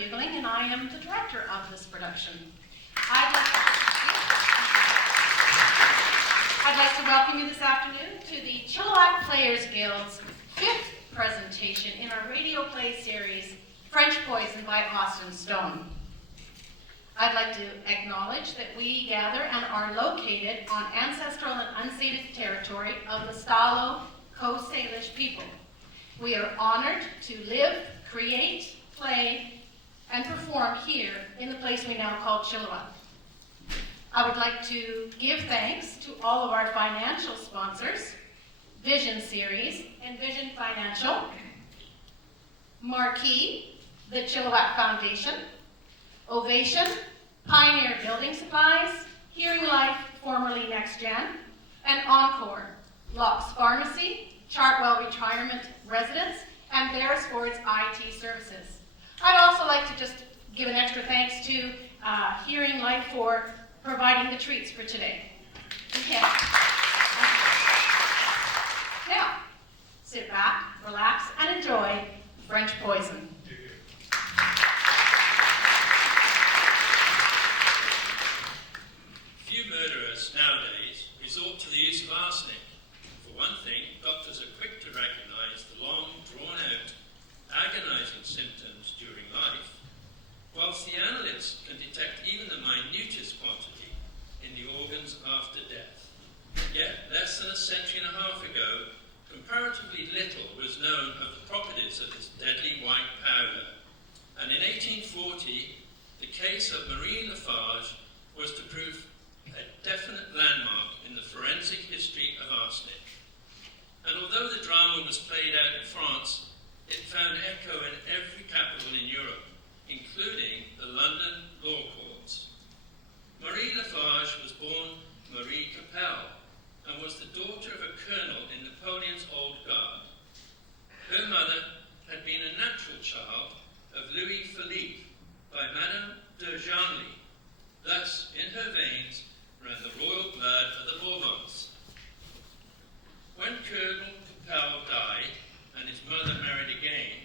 Bugling, and I am the director of this production. I'd like to welcome you this afternoon to the Chilliwack Players Guild's 5th presentation in our radio play series, French Poison by Austin Stone. I'd like to acknowledge that we gather and are located on ancestral and unceded territory of the Stalo Coast Salish people. We are honored to live, create, play, and perform here in the place we now call Chilliwack. I would like to give thanks to all of our financial sponsors, Vision Series and Vision Financial, Marquee, the Chilliwack Foundation, Ovation, Pioneer Building Supplies, Hearing Life, formerly NextGen, and Encore, Locks Pharmacy, Chartwell Retirement Residence, and Beresford's IT Services. I'd also like to just give an extra thanks to Hearing Life for providing the treats for today. Okay. Now, sit back, relax, and enjoy French Poison. Few murderers nowadays resort to the use of arsenic. For one thing, doctors are quick to recognize the long, drawn-out, agonizing symptoms during life, whilst the analysts can detect even the minutest quantity in the organs after death. Yet, less than a century and a half ago, comparatively little was known of the properties of this deadly white powder, and in 1840, the case of Marie LaFarge was to prove a definite landmark in the forensic history of arsenic. And although the drama was played out in France, it found echo in every capital in Europe, including the London law courts. Marie LaFarge was born Marie Capel and was the daughter of a colonel in Napoleon's Old Guard. Her mother had been a natural child of Louis Philippe by Madame de Genlis. Thus, in her veins ran the royal blood of the Bourbons. When Colonel Capel died and his mother married again,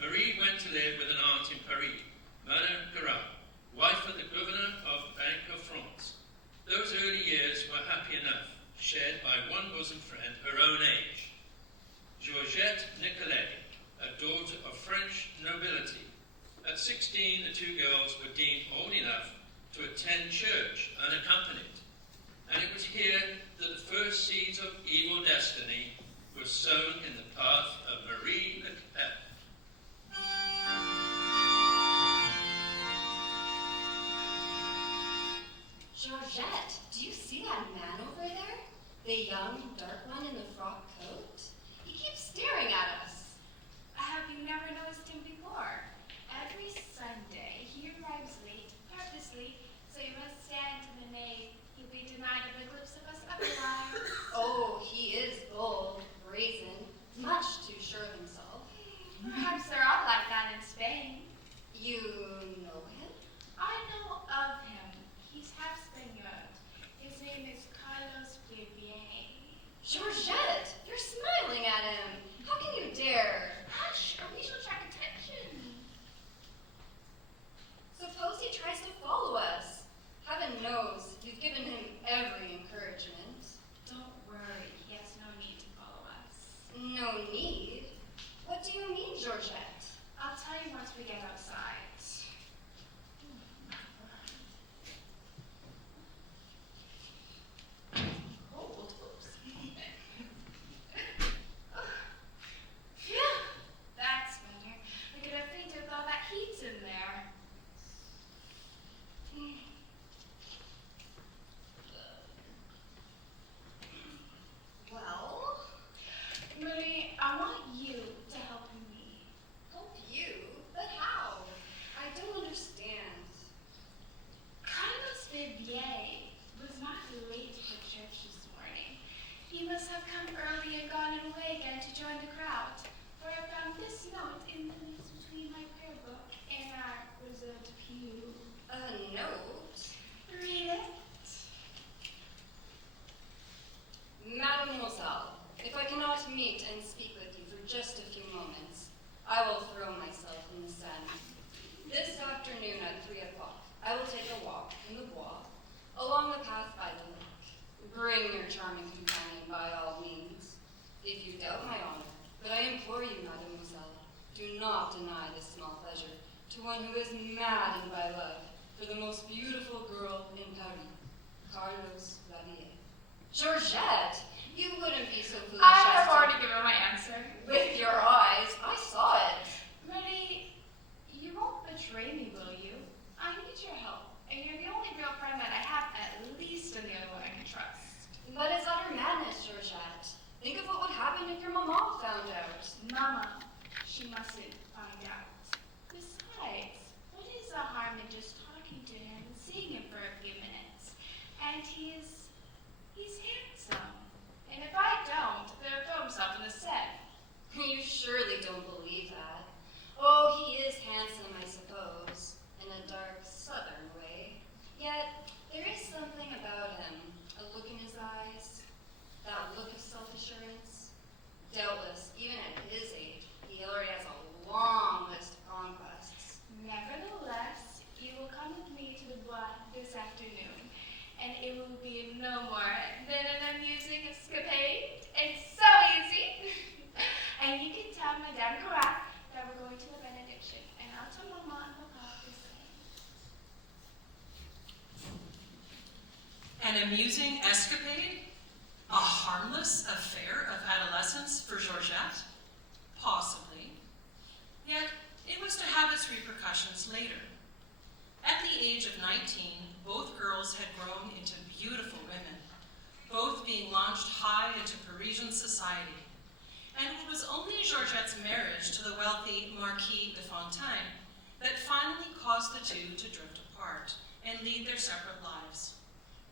Marie went to live with an aunt in Paris, Madame Garat, wife of the governor of Bank of France. Those early years were happy enough, shared by one bosom friend her own age, Georgette Nicolet, a daughter of French nobility. At 16, the two girls were deemed old enough to attend church unaccompanied, and it was here that the first seeds of evil destiny were sown in the path of Marie LaFarge. Georgette, do you see that man over there? The young, dark one in the frock coat? He keeps staring at us. Have you never noticed him before? Every Sunday, he arrives late, purposely, so you must stand in the nave. He'll be denied a glimpse of us otherwise. Oh, he is bold, brazen, much too sure of himself. Perhaps they're all like that in Spain. You know him? I know of him. He's half Spaniard. His name is Gallows Does Well. Georgette, you're smiling at him. How can you dare? Hush, or we shall attract attention. Suppose he tries to follow us. Heaven knows you've given him every encouragement. Don't worry, he has no need to follow us. No need? What do you mean, Georgette? I'll tell you once we get outside. Cold. Oops. if you doubt my honor, but I implore you, mademoiselle, do not deny this small pleasure to one who is maddened by love for the most beautiful girl in Paris, Gallows Does Well. Georgette, you wouldn't be so foolish I as have to... already given my answer. With your eyes, I saw it. Marie, you won't betray me, will you? I need your help, and you're the only real friend that I have, at least in the other one I can trust. But it's utter madness, Georgette. Think of what would happen if your mama found out. Mama, she mustn't find out. Besides, what is the harm in just talking to him and seeing him for a few minutes? And he's handsome. And if I don't, they'll throw himself in the set. You surely don't believe that. Oh, he is handsome, I suppose, in a dark southern way. Yet, there is something about him, a look in his eyes, that look of self-assurance. Doubtless, even at his age, he already has a long list of conquests. Nevertheless, you will come with me to the Bois this afternoon, and it will be no more than an amusing escapade. It's so easy. And you can tell Madame Carac that we're going to a benediction, and I'll tell Mama and Papa the same. An amusing escapade? A harmless affair of adolescence for Georgette? Possibly. Yet, it was to have its repercussions later. At the age of 19, both girls had grown into beautiful women, both being launched high into Parisian society. And it was only Georgette's marriage to the wealthy Marquis de Fontaine that finally caused the two to drift apart and lead their separate lives.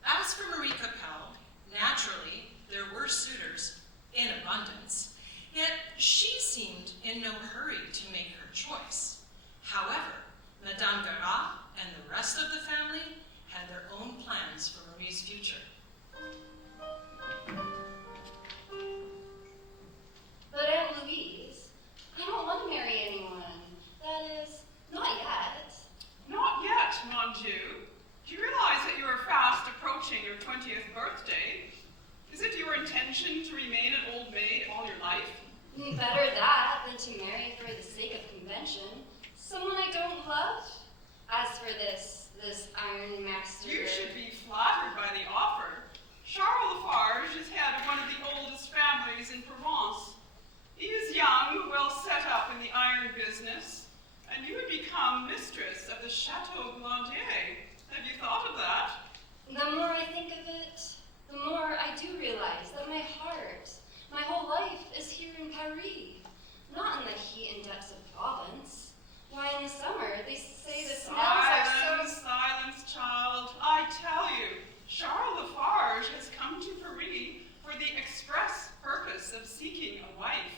As for Marie Capel, naturally, there were suitors in abundance, yet she seemed in no hurry to make her choice. However, Madame Garat and the rest of the family had their own plans for Marie's future. But Aunt Louise, I don't want to marry anyone. That is, not yet. Not yet, mon Dieu. Do you realize that you are fast approaching your 20th birthday? Is it your intention to remain an old maid all your life? Better that than to marry for the sake of convention. Someone I don't love. As for this iron master... You should be flattered by the offer. Charles LaFarge is head of one of the oldest families in Provence. He is young, well set up in the iron business, and you would become mistress of the Chateau Glandier. Have you thought of that? The more I think of it, the more I do realize that my heart, my whole life is here in Paris, not in the heat and depths of Provence. Why, in the summer, they say the smells are so... Silence, child. I tell you, Charles LaFarge has come to Paris for the express purpose of seeking a wife.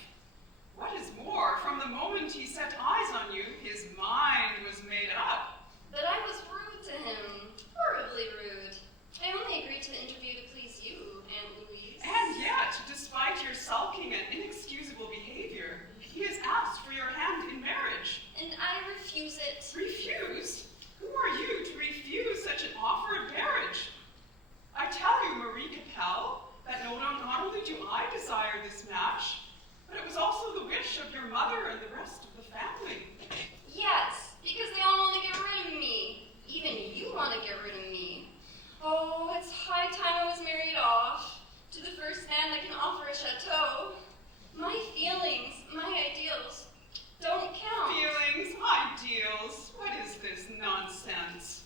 What is more, from the moment he set eyes on you, his mind was made up. But I was rude to him, horribly rude. I only agreed to the interview to please you, Aunt Louise. And yet, despite your sulking and inexcusable behavior, he has asked for your hand in marriage. And I refuse it. Refuse? Who are you to refuse such an offer of marriage? I tell you, Marie Capel, that not only do I desire this match, but it was also the wish of your mother and the rest of the family. Yes, because they all want to get rid of me. Even you want to get rid of me. Oh, it's high time I was married off to the first man that can offer a chateau. My feelings, my ideals, don't count. Feelings, ideals, what is this nonsense?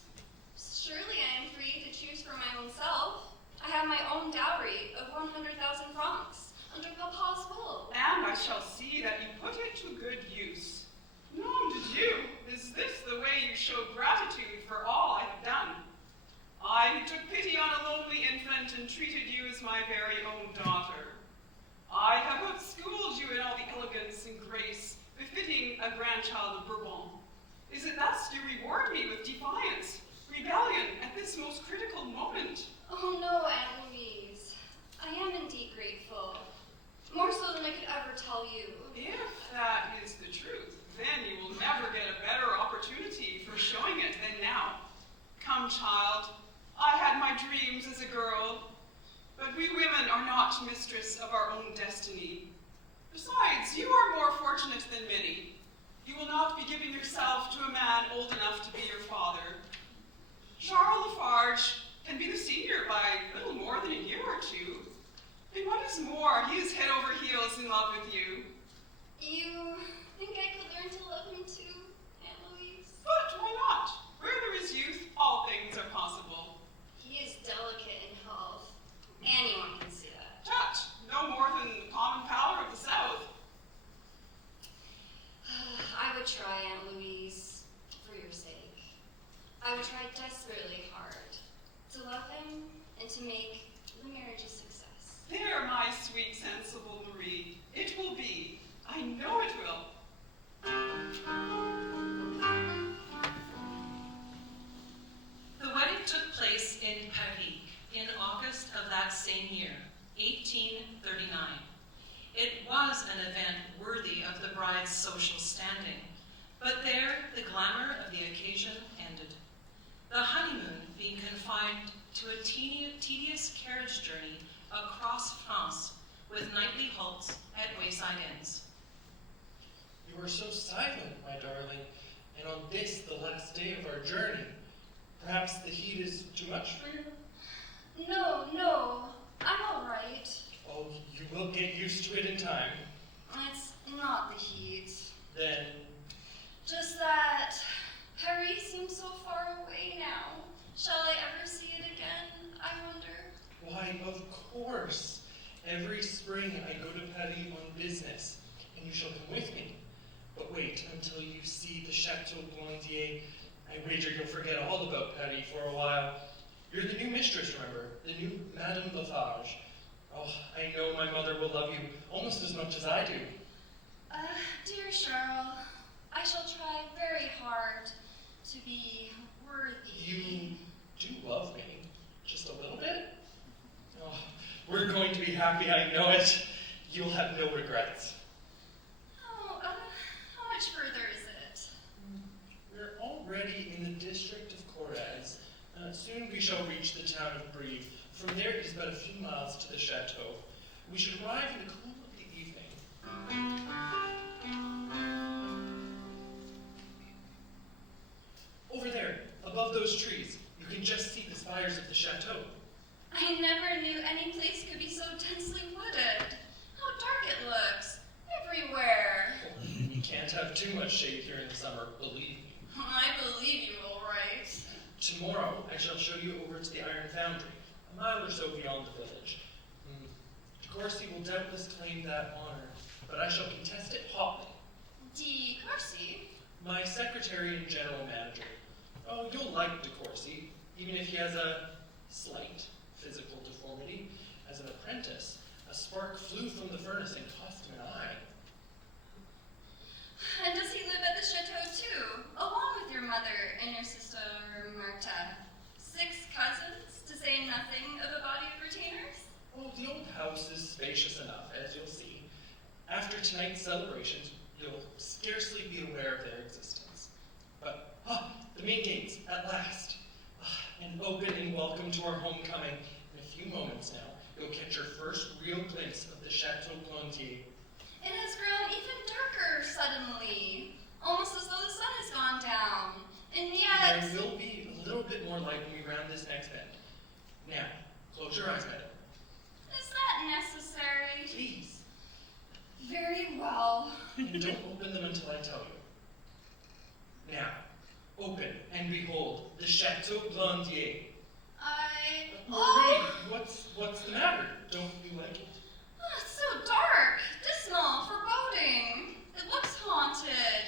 Surely I am free to choose for my own self. I have my own dowry of 100,000 francs under Papa's will. And I shall see that you put it to good use. Nom de Dieu, is this the way you show gratitude for all I have done? I who took pity on a lonely infant and treated you as my very own daughter. I have upschooled you in all the elegance and grace befitting a grandchild of Bourbon. Is it thus you reward me with defiance, rebellion at this most critical moment? Oh no, Aunt Louise. I am indeed grateful. More so than I could ever tell you. If that is the truth, then you will never get a better opportunity for showing it than now. Come, child, I had my dreams as a girl, but we women are not mistress of our own destiny. Besides, you are more fortunate than many. You will not be giving yourself to a man old enough to be your father. Charles LaFarge can be the senior by little more than a year or two. And what is more, he is head over heels in love with you. You think I could learn to love him too, Aunt Louise? But why not? Where there is youth, all things are possible. He is delicate in health. Anyone can see that. Tut, no more than the common pallor of the South. I would try, Aunt Louise, for your sake. I would try desperately hard to love him and to make the marriage a success. There, my sweet, sensible Marie. It will be. I know it will. The wedding took place in Paris in August of that same year, 1839. It was an event worthy of the bride's social standing, but there the glamour of the occasion ended. The honeymoon being confined to a tedious carriage journey across France with nightly halts at wayside inns. You are so silent, my darling, and on this, the last day of our journey. Perhaps the heat is too much for you? No, I'm all right. Oh, you will get used to it in time. It's not the heat. Then, Just that Paris seems so far away now. Shall I ever see it again, I wonder? why, of course. Every spring I go to Paris on business, and you shall come with me. But wait until you see the Chateau Glandier. I wager you'll forget all about Paris for a while. You're the new mistress, remember? The new Madame LaFarge. Oh, I know my mother will love you almost as much as I do. Dear Cheryl, I shall try very hard to be worthy. You do love me, just a little bit? Oh, we're going to be happy, I know it. You'll have no regrets. Oh, how much further is it? We're already in the district of Corrèze. Soon we shall reach the town of Brive. From there it is but a few miles to the chateau. We should arrive in the cool of the evening. Over there, above those trees, you can just see the spires of the chateau. I never knew any place could be so densely wooded. How dark it looks. Everywhere. You can't have too much shade here in the summer, believe me. I believe you, all right. Tomorrow, I shall show you over to the iron foundry, a mile or so beyond the village. De Courcy will doubtless claim that honor, but I shall contest it hotly. De Courcy? My secretary and general manager. Oh, you'll like De Courcy, even if he has a slight physical deformity. As an apprentice, a spark flew from the furnace and cost him an eye. And does he live at the chateau too, along with your mother and your sister Marta? 6 cousins, to say nothing of a body of retainers? Oh, the old house is spacious enough, as you'll see. After tonight's celebrations, you'll scarcely be aware of their existence. But, the main gates, at last. An open and welcome to our homecoming. In a few moments now, you'll catch your first real glimpse of the Chateau Glandier. It has grown even darker suddenly, almost as though the sun has gone down. And yet... There will be a little bit more light when we round this next bend. Now, close your eyes, madam. Is that necessary? Please. Very well. And don't open them until I tell you. Now, open and behold the Chateau Glandier. Marie, what's the matter? Don't you like it? Oh, it's so dark, dismal, foreboding. It looks haunted.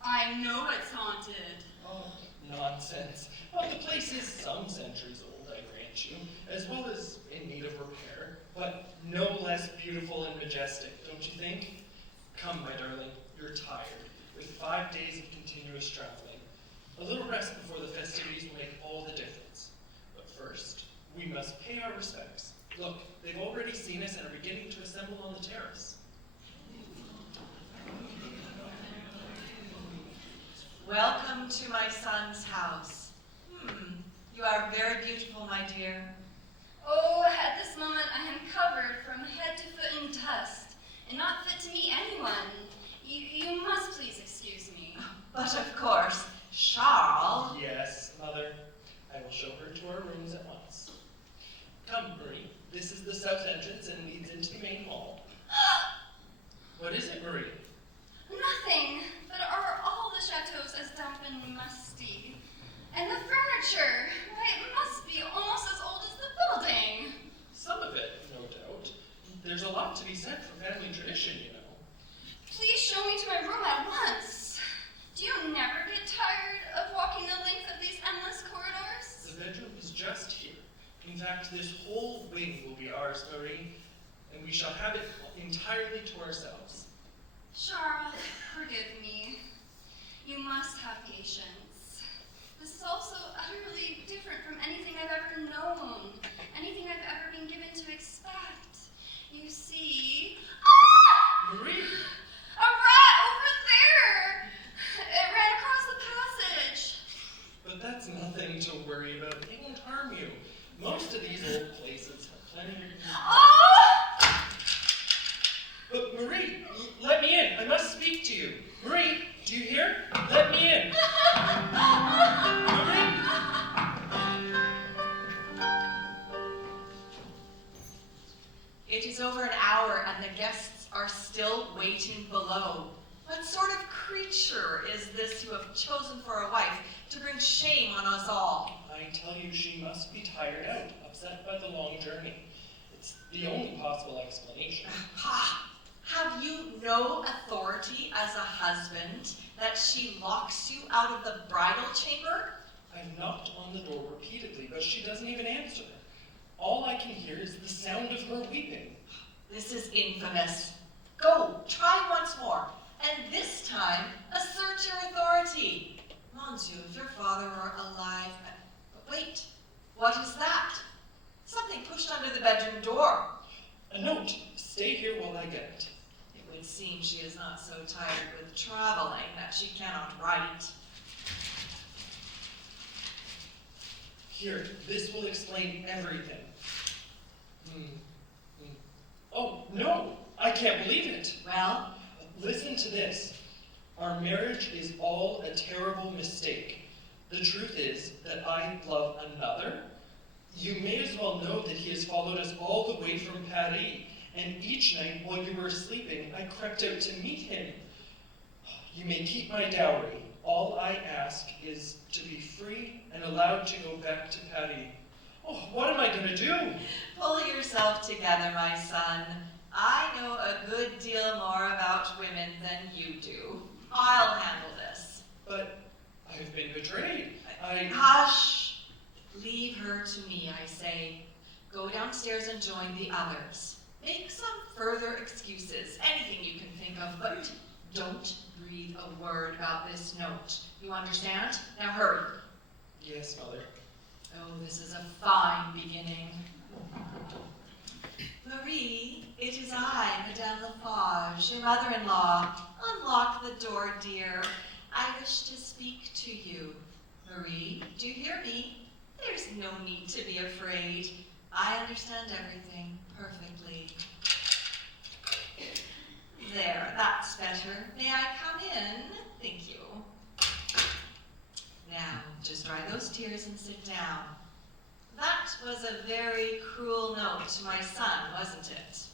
I know it's haunted. Oh, nonsense. Well, the place is some centuries old, I grant you, as well as in need of repair, but no less beautiful and majestic, don't you think? Come, my darling, you're tired, with 5 days of continuous traveling. A little rest before the festivities will make all the difference. But first, we must pay our respects. Look, they've already seen us and are beginning to assemble on the terrace. Welcome to my son's house. You are very beautiful, my dear. Oh, at this moment I am covered from head to foot in dust, and not fit to meet anyone. You must please excuse me. But of course, Charles. Yes, Mother. I will show her to our rooms at once. Come, Marie. This is the south entrance and leads into the main hall. What is it, Marie? Nothing. But are all the chateaus as damp and musty? And the furniture, why, it must be almost as old as the building. Some of it, no doubt. There's a lot to be said for family tradition, you know. Please show me to my room at once. Do you never get tired of walking the length of these endless corridors? The bedroom is just here. In fact, this whole wing will be ours, Marie, and we shall have it entirely to ourselves. Charles, forgive me. You must have patience. This is also utterly different from anything I've ever known, anything I've ever been given to expect. You see... Ah! Marie! A rat over there! It ran across the passage. But that's nothing to worry about. It won't harm you. Most of these old places have plenty of... Oh! But Marie, let me in. I must speak to you. Marie, do you hear? Let me in. Marie! It is over an hour and the guests are still waiting below. What sort of creature is this you have chosen for a wife to bring shame on us all? I tell you, she must be tired out, upset by the long journey. It's the only possible explanation. Ha! Have you no authority as a husband that she locks you out of the bridal chamber? I've knocked on the door repeatedly, but she doesn't even answer. All I can hear is the sound of her weeping. This is infamous. Go, try once more, and this time assert your authority. Monsieur, if your father were alive... But wait, what is that? Something pushed under the bedroom door. A note. Stay here while I get it. It would seem she is not so tired with traveling that she cannot write. Here, this will explain everything. Oh, no! I can't believe it! Well? Listen to this. Our marriage is all a terrible mistake. The truth is that I love another. You may as well know that he has followed us all the way from Paris, and each night while you were sleeping, I crept out to meet him. You may keep my dowry. All I ask is to be free and allowed to go back to Paris. Oh, what am I going to do? Pull yourself together, my son. I know a good deal more about women than you do. I'll handle this. But I've been betrayed. Hush! Leave her to me, I say. Go downstairs and join the others. Make some further excuses, anything you can think of, but don't breathe a word about this note. You understand? Now hurry. Yes, Mother. Oh, this is a fine beginning. Marie, it is I, Madame LaFarge, your mother-in-law. Unlock the door, dear. I wish to speak to you. Marie, do you hear me? There's no need to be afraid. I understand everything perfectly. There, that's better. May I come in? Thank you. Now, just dry those tears and sit down. That was a very cruel note to my son, wasn't it?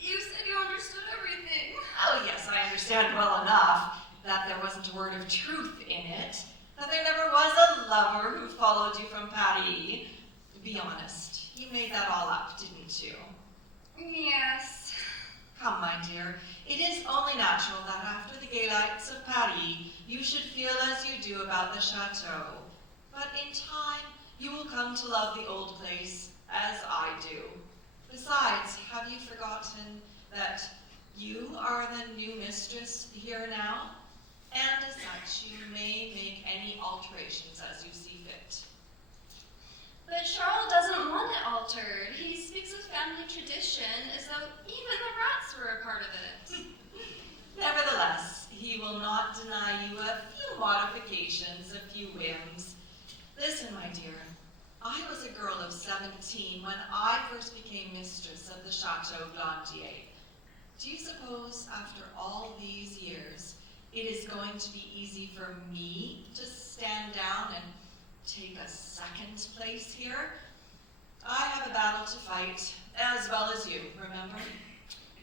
You said you understood everything. Oh yes, I understand well enough that there wasn't a word of truth in it, that there never was a lover who followed you from Paris. Be honest, you made that all up, didn't you? Yes. Come, my dear, it is only natural that after the gay lights of Paris, you should feel as you do about the chateau. But in time, you will come to love the old place, as I do. Besides, have you forgotten that you are the new mistress here now? And as such, you may make any alterations as you see fit. But Charles doesn't want it altered. He speaks of family tradition as though even the rats were a part of it. Nevertheless, he will not deny you a few modifications, a few whims. Listen, my dear, I I was a girl of 17 when I first became mistress of the Chateau Glandier. Do you suppose, after all these years, it is going to be easy for me to stand down and take a second place here? I have a battle to fight, as well as you, remember?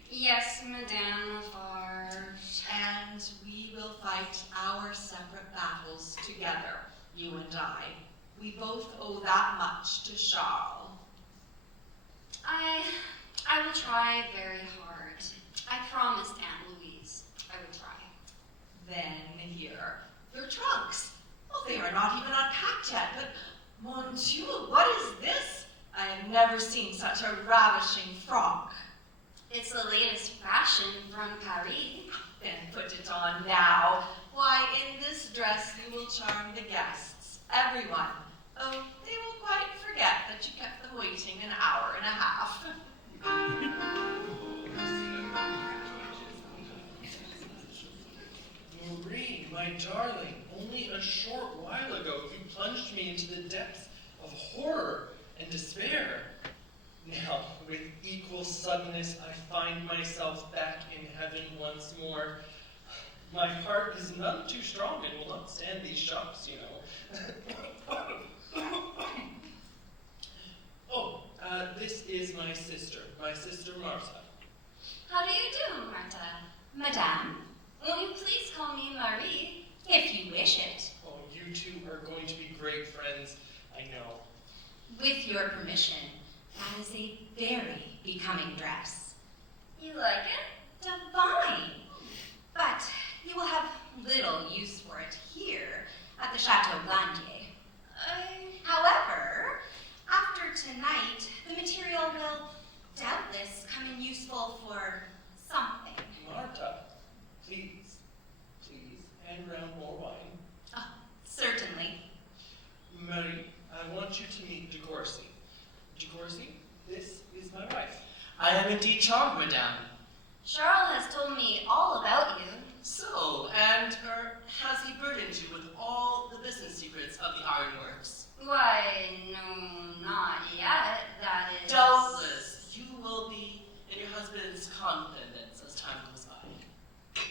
Yes, Madame LaFarge. And we will fight our separate battles together, you and I. We both owe that much to Charles. I will try very hard. I promised Aunt Louise I would try. Then here, your trunks. Well, they are not even unpacked yet, but mon Dieu, what is this? I have never seen such a ravishing frock. It's the latest fashion from Paris. Then put it on now. Why, in this dress you will charm the guests, everyone. Oh, they will quite forget that you kept them waiting an hour and a half. Marie, my darling, only a short while ago you plunged me into the depths of horror and despair. Now, with equal suddenness, I find myself back in heaven once more. My heart is none too strong and will not stand these shocks, you know. This is my sister Martha. How do you do, Martha? Madame, will you please call me Marie, if you wish it? Oh, you two are going to be great friends, I know. With your permission, that is a very becoming dress. You like it? Divine! But you will have little use for it here at the Chateau Glandier. However, after tonight, the material will doubtless come in useful for something. Martha, please, hand round more wine. Oh, certainly. Marie, I want you to meet De Courcy. De Courcy, this is my wife. I am indeed charmed, Madame. Charles has told me all about you. So, and has he burdened you with all the business secrets of the ironworks? Why, no, not yet, that is... Doubtless, you will be in your husband's confidence as time goes by.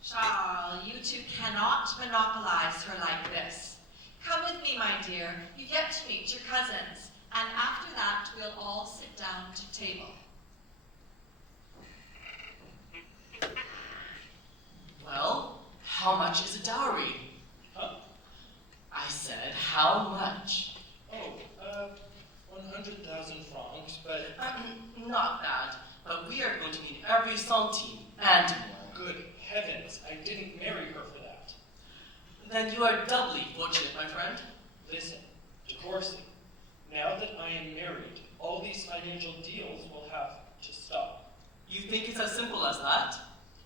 Charles, you two cannot monopolize her like this. Come with me, my dear. You've yet to meet your cousins. And after that, we'll all sit down to table. Well, how much is a dowry? Huh? I said, how much? Oh, 100,000 francs, but Not bad, but we are going to need every centime and more. good heavens, I didn't marry her for that. Then you are doubly fortunate, my friend. Listen, De Courcy, now that I am married, all these financial deals will have to stop. You think it's as simple as that?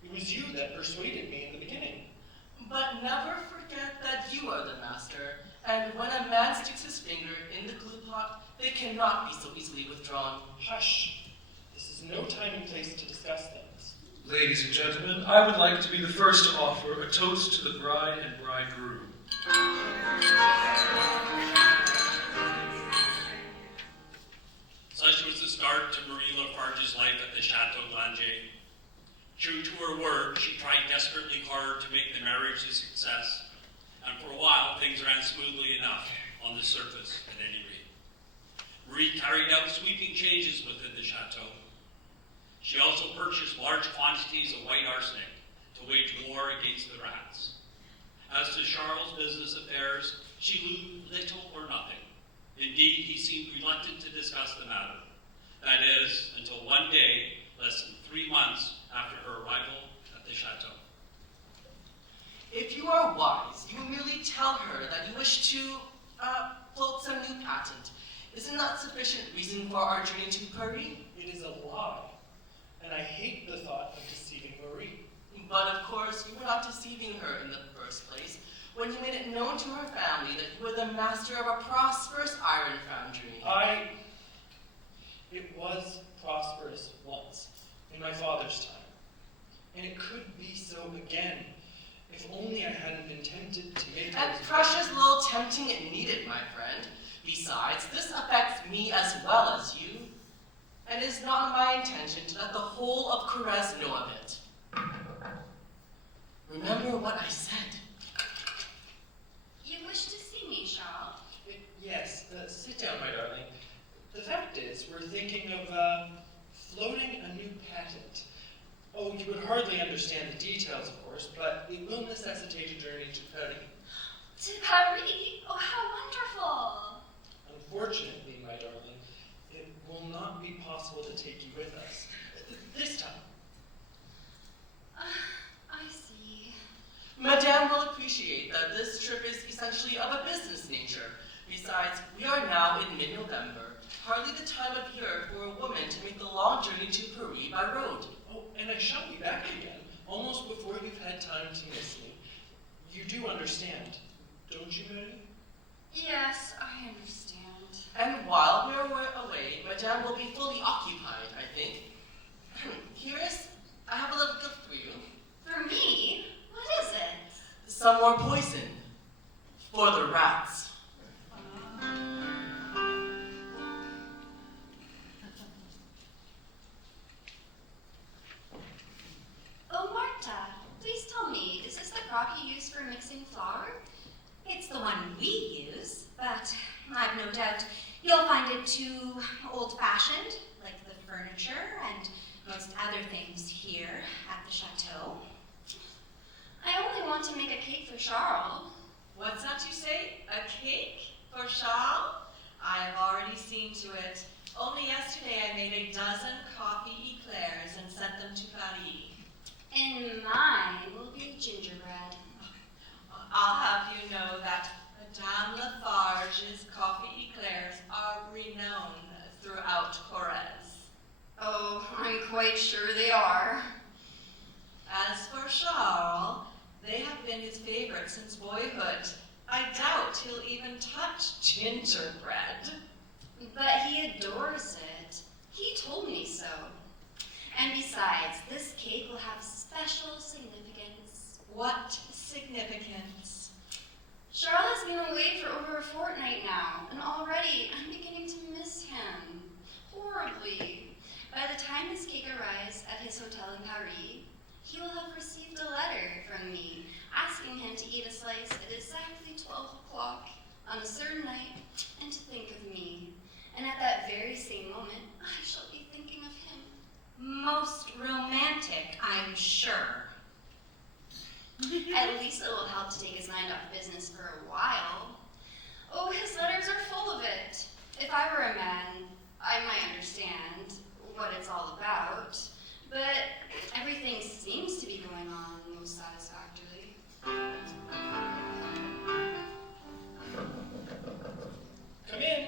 It was you that persuaded me in the beginning. But never forget that you are the master, and when a man sticks his finger in the glue pot, they cannot be so easily withdrawn. Hush! This is no time and place to discuss things. Ladies and gentlemen, I would like to be the first to offer a toast to the bride and bridegroom. Such was the start to Marie LaFarge's life at the Chateau Glandier. True to her word, she tried desperately hard to make the marriage a success, and for a while things ran smoothly enough, on the surface at any rate. Marie carried out sweeping changes within the chateau. She also purchased large quantities of white arsenic to wage war against the rats. As to Charles' business affairs, she knew little or nothing. Indeed, he seemed reluctant to discuss the matter. That is, until one day, less than 3 months after her arrival at the chateau. If you are wise, you will merely tell her that you wish to float some new patent. Isn't that sufficient reason for our journey to Paris? It is a lie, and I hate the thought of deceiving Marie. But of course, you were not deceiving her in the first place when you made it known to her family that you were the master of a prosperous iron foundry. It was prosperous once, in my father's time, and it could be so again. If only I hadn't been tempted to make And those- precious little tempting it needed, my friend. Besides, this affects me as well as you, and it is not my intention to let the whole of Correz know of it. Remember what I said. You wish to see me, Charles? Yes, sit down, my darling. The fact is, we're thinking of floating a new patent. Oh, you would hardly understand the details, of course, but it will necessitate a journey to Paris. To Paris? Oh, how wonderful! Unfortunately, my darling, it will not be possible to take you with us. This time. I see. Madame will appreciate that this trip is essentially of a business nature. Besides, we are now in mid-November, hardly the time of year for a woman to make the long journey to Paris by road. Oh, and I shall be back again, almost before you've had time to miss me. You do understand, don't you, Mary? Yes, I understand. And while we are away, Madame will be fully occupied, I think. I have a little gift for you. For me? What is it? Some more poison. For the rats. Oh, Marta, please tell me, is this the crock you use for mixing flour? It's the one we use, but I've no doubt you'll find it too old-fashioned, like the furniture and most other things here at the chateau. I only want to make a cake for Charles. What's that you say? A cake? For Charles? I've already seen to it. Only yesterday I made a dozen coffee eclairs and sent them to Paris. And mine will be gingerbread. I'll have you know that Madame LaFarge's coffee eclairs are renowned throughout Correz. Oh, I'm quite sure they are. As for Charles, they have been his favorite since boyhood. I doubt he'll even touch gingerbread. But he adores it. He told me so. And besides, this cake will have special significance. What significance? Charles has been away for over a fortnight now, and already I'm beginning to miss him. Horribly. By the time this cake arrives at his hotel in Paris, he will have received a letter from me asking him to eat a slice at exactly 12 o'clock on a certain night and to think of me. And at that very same moment, I shall be thinking of him. Most romantic, I'm sure. At least it will help to take his mind off business for a while. Oh, his letters are full of it. If I were a man, I might understand what it's all about. But everything seems to be going on most satisfactorily. Come in.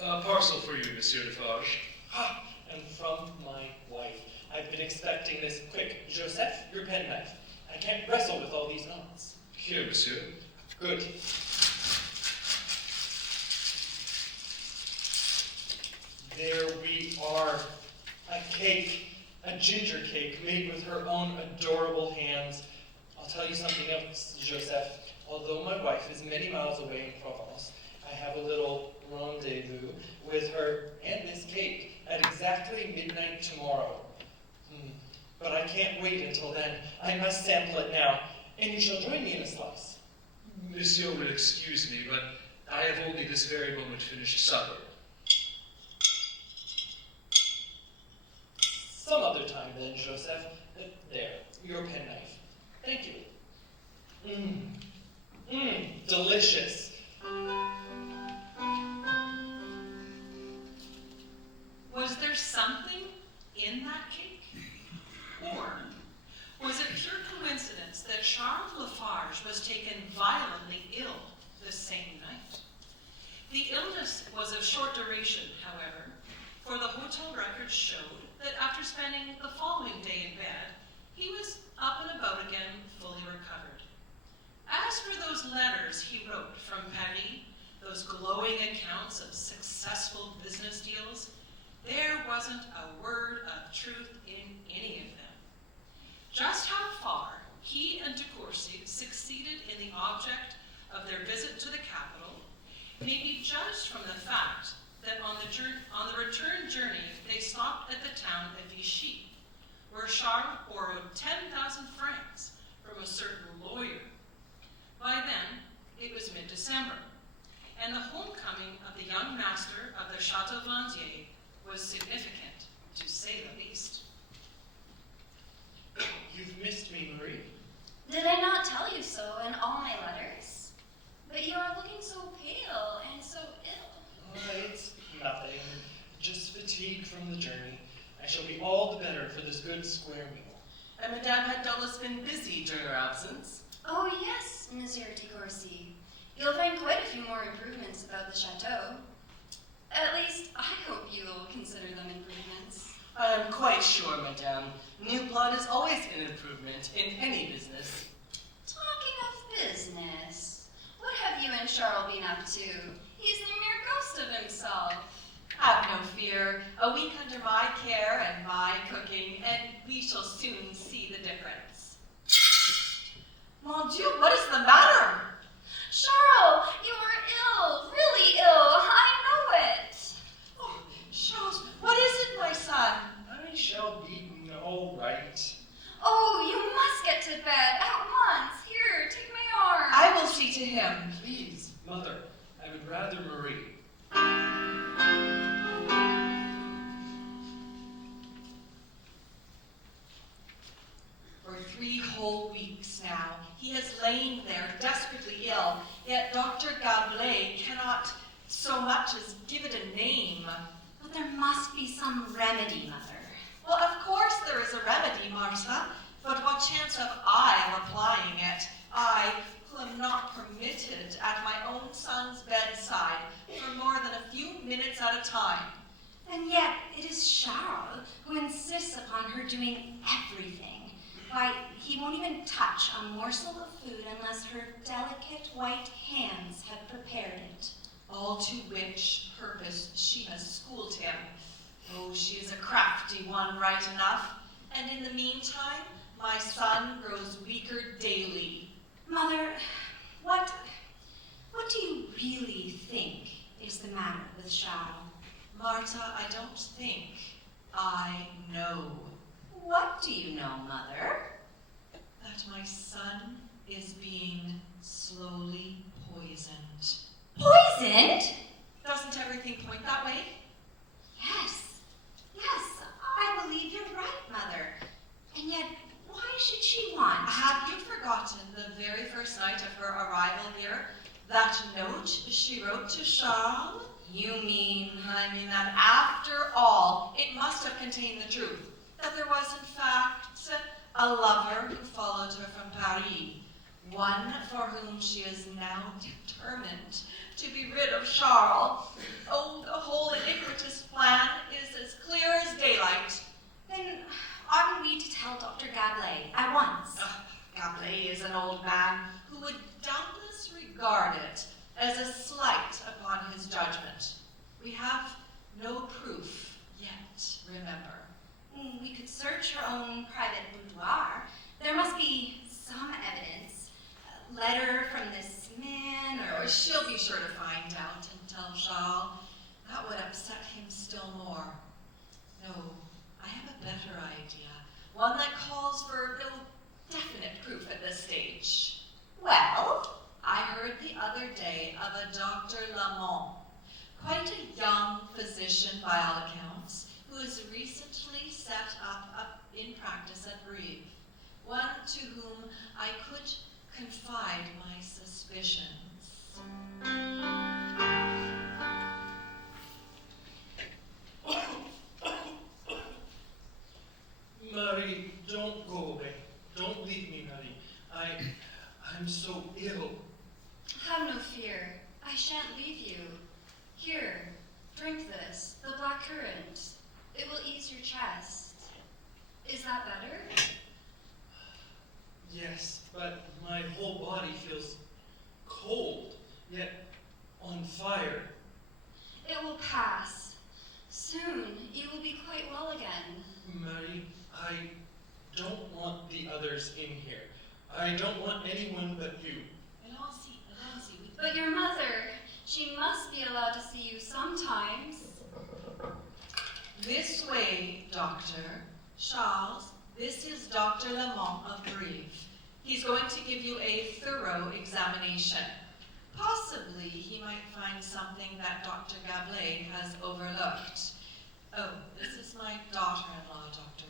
A parcel for you, Monsieur LaFarge. Ah, and from my wife. I've been expecting this. Quick, Joseph, your penknife. I can't wrestle with all these knots. Here, Monsieur. Good. There we are. A cake. A ginger cake made with her own adorable hands. I'll tell you something else, Joseph. Although my wife is many miles away in Provence, I have a little rendezvous with her and this cake at exactly midnight tomorrow. But I can't wait until then. I must sample it now, and you shall join me in a slice. Monsieur will excuse me, but I have only this very moment finished supper. Some other time then, Joseph. There, your penknife. Thank you. Delicious. Was there something in that cake? Or was it pure coincidence that Charles LaFarge was taken violently ill the same night? The illness was of short duration, however, for the hotel records showed that after spending the following day in bed, he was up and about again, fully recovered. As for those letters he wrote from Paris, those glowing accounts of successful business deals, there wasn't a word of truth in any of them. Just how far he he and de Courcy succeeded in the object of their visit to the capital may be judged from the fact that on the return journey they stopped at the town of Vichy, where Charles borrowed 10,000 francs from a certain lawyer. By then, it was mid-December, and the homecoming of the young master of the Chateau Glandier was significant, to say the least. You've missed me, Marie. Did I not tell you so in all my letters? But you are looking so pale and so ill. It's nothing. Just fatigue from the journey. I shall be all the better for this good square meal. And Madame had doubtless been busy during her absence. Oh yes, Monsieur de Courcy. You'll find quite a few more improvements about the chateau. At least, I hope you will consider them improvements. I am quite sure, Madame. New blood is always an improvement in any business. Talking of business, what have you and Charles been up to? He's the mere ghost of himself. Have no fear. A week under my care and my cooking, and we shall soon see the difference. Mon Dieu, what is the matter? Charles, you are ill, really ill. I know it. Oh, Charles, what is it, my son? I shall be all right. Oh, you must get to bed at once. Here, take my arm. I will see to him. Please, Mother, I would rather Marie. For 3 whole weeks now, he has lain there desperately ill, yet Dr. Gablay cannot so much as give it a name. But there must be some remedy, Mother. Well, of course there is a remedy, Martha, but what chance have I of applying it? I, who am not permitted at my own son's bedside for more than a few minutes at a time. And yet it is Charles who insists upon her doing everything. Why, he won't even touch a morsel of food unless her delicate white hands have prepared it. All to which purpose she has schooled him. Oh, she is a crafty one, right enough. And in the meantime, my son grows weaker daily. Mother, what do you really think is the matter with Charles? Martha, I don't think. I know. What do you know, Mother? That my son is being slowly poisoned. Poisoned? Doesn't everything point that way? Yes, I believe you're right, Mother. And yet, why should she want? Have you forgotten the very first night of her arrival here? That note she wrote to Charles? You mean? I mean that after all, it must have contained the truth. That there was, in fact, a lover who followed her from Paris. One for whom she is now determined to be rid of Charles. Oh, the whole iniquitous plan is as clear as daylight. Then oughtn't we to tell Dr. Gablay at once? Gablay is an old man who would doubtless regard it as a slight upon his judgment. We have no proof yet, remember. We could search her own private boudoir. There must be some evidence. A letter from this man, or... She'll be sure to find out and tell Charles. That would upset him still more. No, I have a better idea. One that calls for no definite proof at this stage. Well? I heard the other day of a Dr. Lamont, quite a young physician by all accounts, who has recently set up in practice at Brive, one to whom I could confide my suspicions. Marie, don't go away. Don't leave me, Marie. I'm so ill. Have no fear. I shan't leave you. Here, drink this, the black currant. It will ease your chest. Is that better? Yes, but my whole body feels cold, yet on fire. It will pass. Soon, you will be quite well again. Marie, I don't want the others in here. I don't want anyone but you. But your mother, she must be allowed to see you sometimes. This way, Doctor. Charles, this is Dr. Lamont of Brive. He's going to give you a thorough examination. Possibly he might find something that Dr. Gablé has overlooked. Oh, this is my daughter-in-law, Doctor.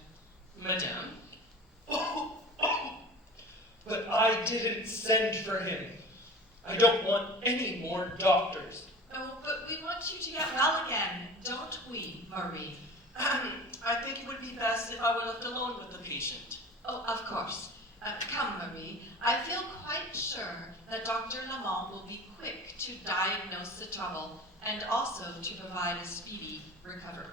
Madame? But I didn't send for him. I don't want any more doctors. Oh, but we want you to get well again, don't we, Marie? I think it would be best if I were left alone with the patient. Oh, of course. Come, Marie. I feel quite sure that Dr. Lamont will be quick to diagnose the trouble and also to provide a speedy recovery.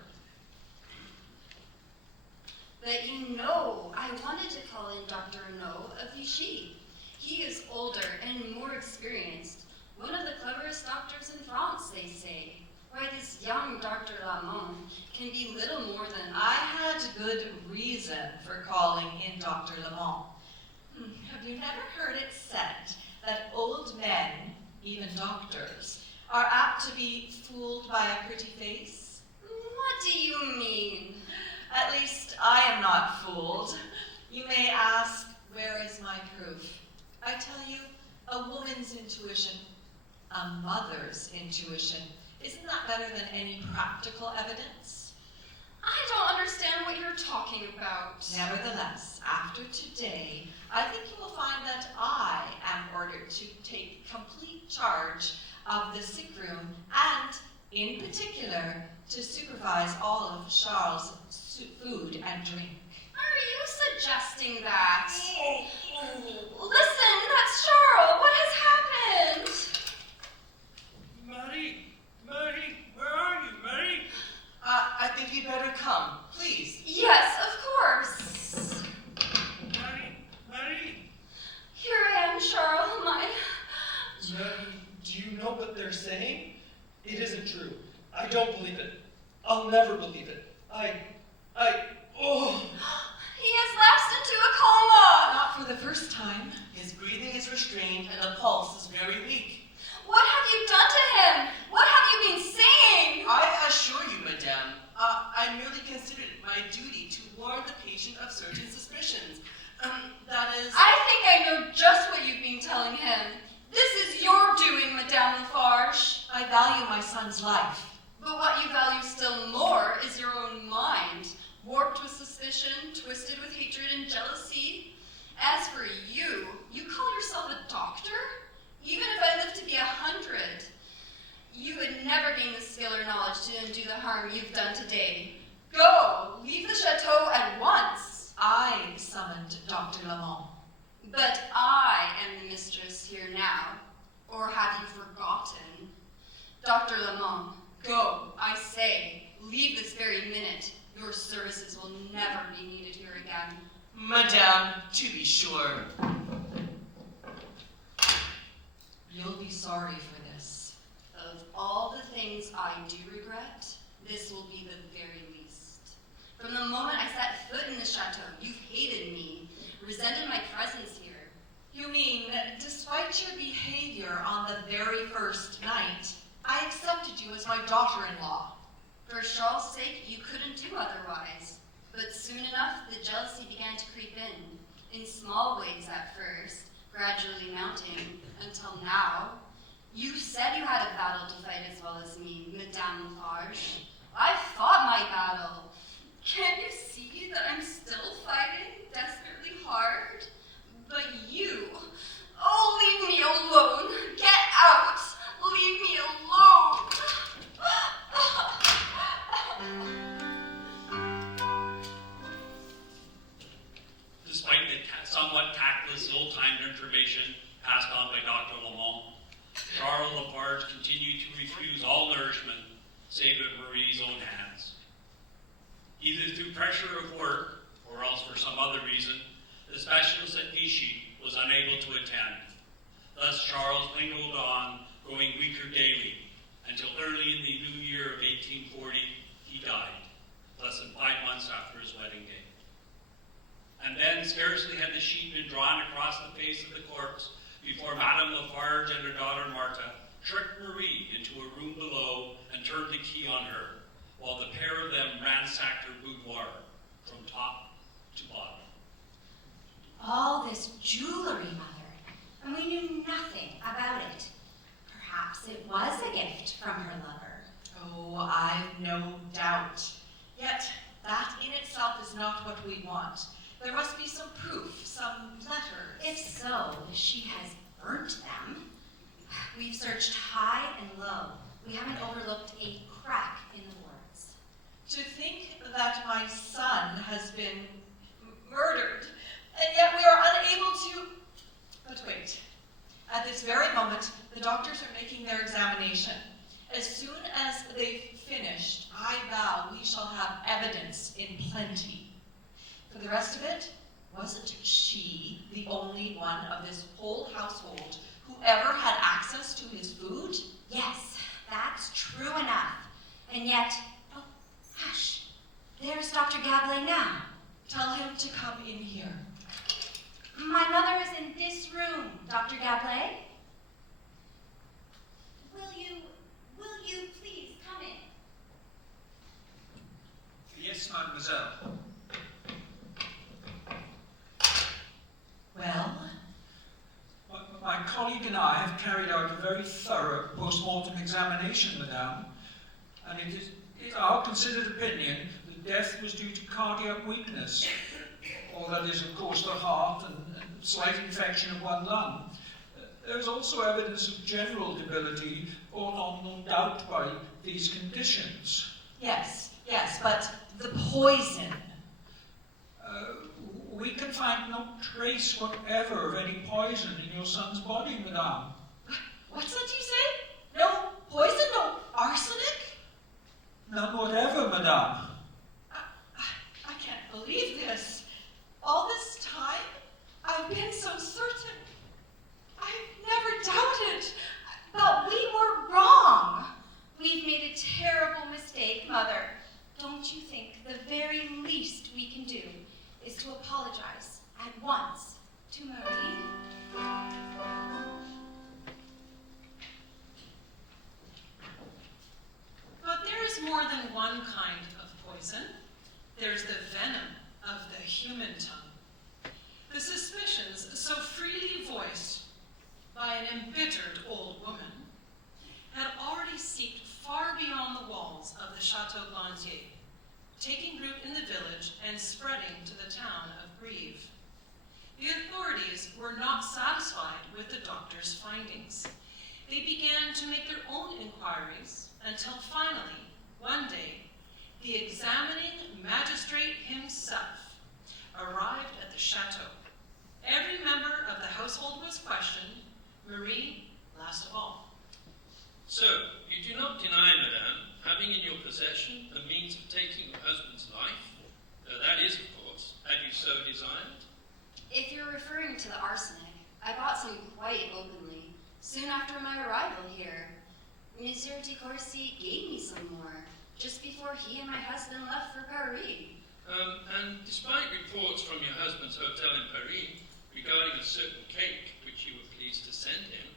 But you know, I wanted to call in Dr. No of Vichy. He is older and more experienced. One of the cleverest doctors in France, they say. Why, this young Dr. Lamont can be little more than I had good reason for calling in Dr. Lamont. Have you never heard it said that old men, even doctors, are apt to be fooled by a pretty face? What do you mean? At least I am not fooled. You may ask, where is my proof? I tell you, a woman's intuition, a mother's intuition, isn't that better than any practical evidence? I don't understand what you're talking about. Nevertheless, after today, I think you will find that I am ordered to take complete charge of the sick room and, in particular, to supervise all of Charles' food and drink. Are you suggesting that? Listen, that's Charles. What has happened? Marie, where are you, Marie? I think you'd better come, please. Yes, of course. Marie. Here I am, Charles. Do you know what they're saying? It isn't true. I don't believe it. I'll never believe it. He has lapsed into a coma. Not for the first time. His breathing is restrained and the pulse is very weak. What have you done to him? What have you been saying? I assure you, madame, I merely considered it my duty to warn the patient of certain suspicions. That is... I think I know just what you've been telling him. This is your doing, Madame LaFarge. I value my son's life. But what you value still more is your own mind, warped with suspicion, twisted with hatred and jealousy. As for you, you call yourself a doctor? Even if I lived to be 100, you would never gain the skill or knowledge to undo the harm you've done today. Go! Leave the chateau at once! I summoned Dr. Lamont. But I am the mistress here now. Or have you forgotten? Dr. Lamont, go, I say. Leave this very minute. Your services will never be needed here again. Madame, to be sure. You'll be sorry for this. Of all the things I do regret, this will be the very least. From the moment I set foot in the chateau, you've hated me, resented my presence here. You mean, despite your behavior on the very first night, I accepted you as my daughter-in-law. For Charles' sake, you couldn't do otherwise. But soon enough, the jealousy began to creep in small waves at first, gradually mounting, until now. You said you had a battle to fight as well as me, Madame LaFarge. I fought my battle. Can't you see that I'm still fighting desperately hard? But you, leave me alone. Get out. Leave me alone. Despite the somewhat tactless, ill-timed information passed on by Dr. Lamont, Charles LaFarge continued to refuse all nourishment save at Marie's own hands. Either through pressure of work, or else for some other reason, the specialist at Vichy was unable to attend. Thus Charles lingered on, growing weaker daily, until early in the new year of 1840, he died, less than 5 months after his wedding day. And then scarcely had the sheet been drawn across the face of the corpse before Madame LaFarge and her daughter Martha tricked Marie into a room below and turned the key on her, while the pair of them ransacked her boudoir from top to bottom. All this jewelry, Mother, and we knew nothing about it. Perhaps it was a gift from her lover. Oh, I've no doubt. Yet, that in itself is not what we want. There must be some proof, some letters. If so, she has burnt them. We've searched high and low. We haven't overlooked a crack in the boards. To think that my son has been murdered, and yet we are unable to... But wait. At this very moment, the doctors are making their examination. As soon as they've finished, I vow we shall have evidence in plenty. For the rest of it, wasn't she the only one of this whole household who ever had access to his food? Yes, that's true enough. And yet, oh, hush, there's Dr. Gablay now. Tell him to come in here. My mother is in this room, Dr. Gablay. Will you please come in? Yes, mademoiselle. Well? My colleague and I have carried out a very thorough post-mortem examination, madame, and it is our considered opinion that death was due to cardiac weakness, or that is, of course, the heart and slight infection of one lung. There is also evidence of general debility brought on, no doubt, by these conditions. Yes, but the poison. We can find no trace whatever of any poison in your son's body, madame. What's that you say? No poison? No arsenic? None whatever, madame. I can't believe this. All this time, I've been so certain. I've never doubted. But we were wrong. We've made a terrible mistake, Mother. Don't you think the very least we can do is to apologize at once to Marie? But there is more than one kind of poison. There's the venom of the human tongue. The suspicions so freely voiced by an embittered old woman had already seeped far beyond the walls of the Chateau Glandier, taking root in the village and spreading to the town of Brive. The authorities were not satisfied with the doctor's findings. They began to make their own inquiries until finally, one day, the examining magistrate himself arrived at the chateau. Every member of the household was questioned, Marie last of all. So, you do not deny, madame, having in your possession the means of taking your husband's life? That is, of course, had you so desired? If you're referring to the arsenic, I bought some quite openly, soon after my arrival here. Monsieur de Courcy gave me some more, just before he and my husband left for Paris. And despite reports from your husband's hotel in Paris regarding a certain cake which you were pleased to send him,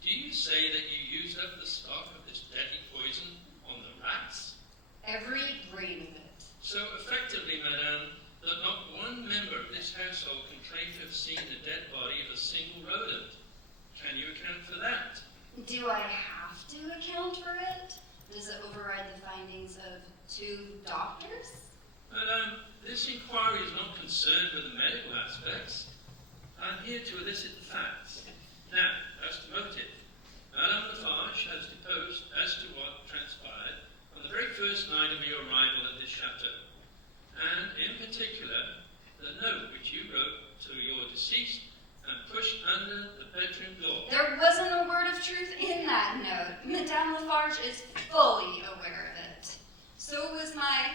do you say that you used up the stock of this deadly poison on the rats? Every grain of it. So effectively, madame, that not one member of this household can claim to have seen the dead body of a single rodent. Can you account for that? Do I have to account for it? Does it override the findings of 2 doctors? Madame, this inquiry is not concerned with the medical aspects. I'm here to elicit the facts. Now, as to motive, Madame LaFarge has deposed as to what transpired on the very first night of your arrival at this chateau, and in particular, the note which you wrote to your deceased and pushed under the bedroom door. There wasn't a word of truth in that note. Madame LaFarge is fully aware of it. So was my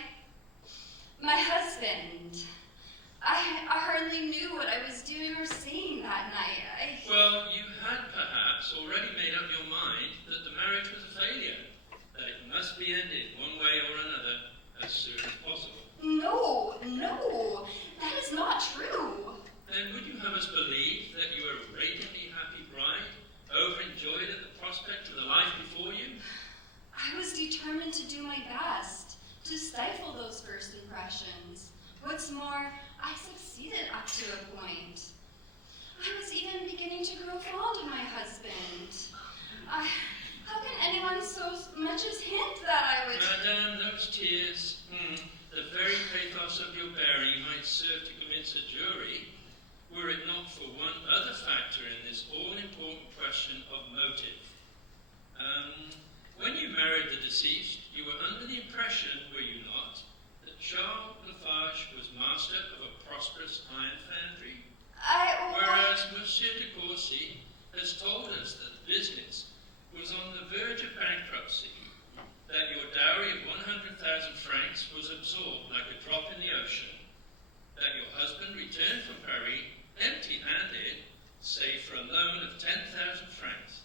husband. I hardly knew what I was doing or saying that night. Well, you had perhaps already made up your mind that the marriage was a failure, that it must be ended one way or another as soon as possible. No, that is not true. married the deceased, you were under the impression, were you not, that Charles LaFarge was master of a prosperous iron foundry? Whereas Monsieur de Courcy has told us that the business was on the verge of bankruptcy, that your dowry of 100,000 francs was absorbed like a drop in the ocean, that your husband returned from Paris empty-handed, save for a loan of 10,000 francs.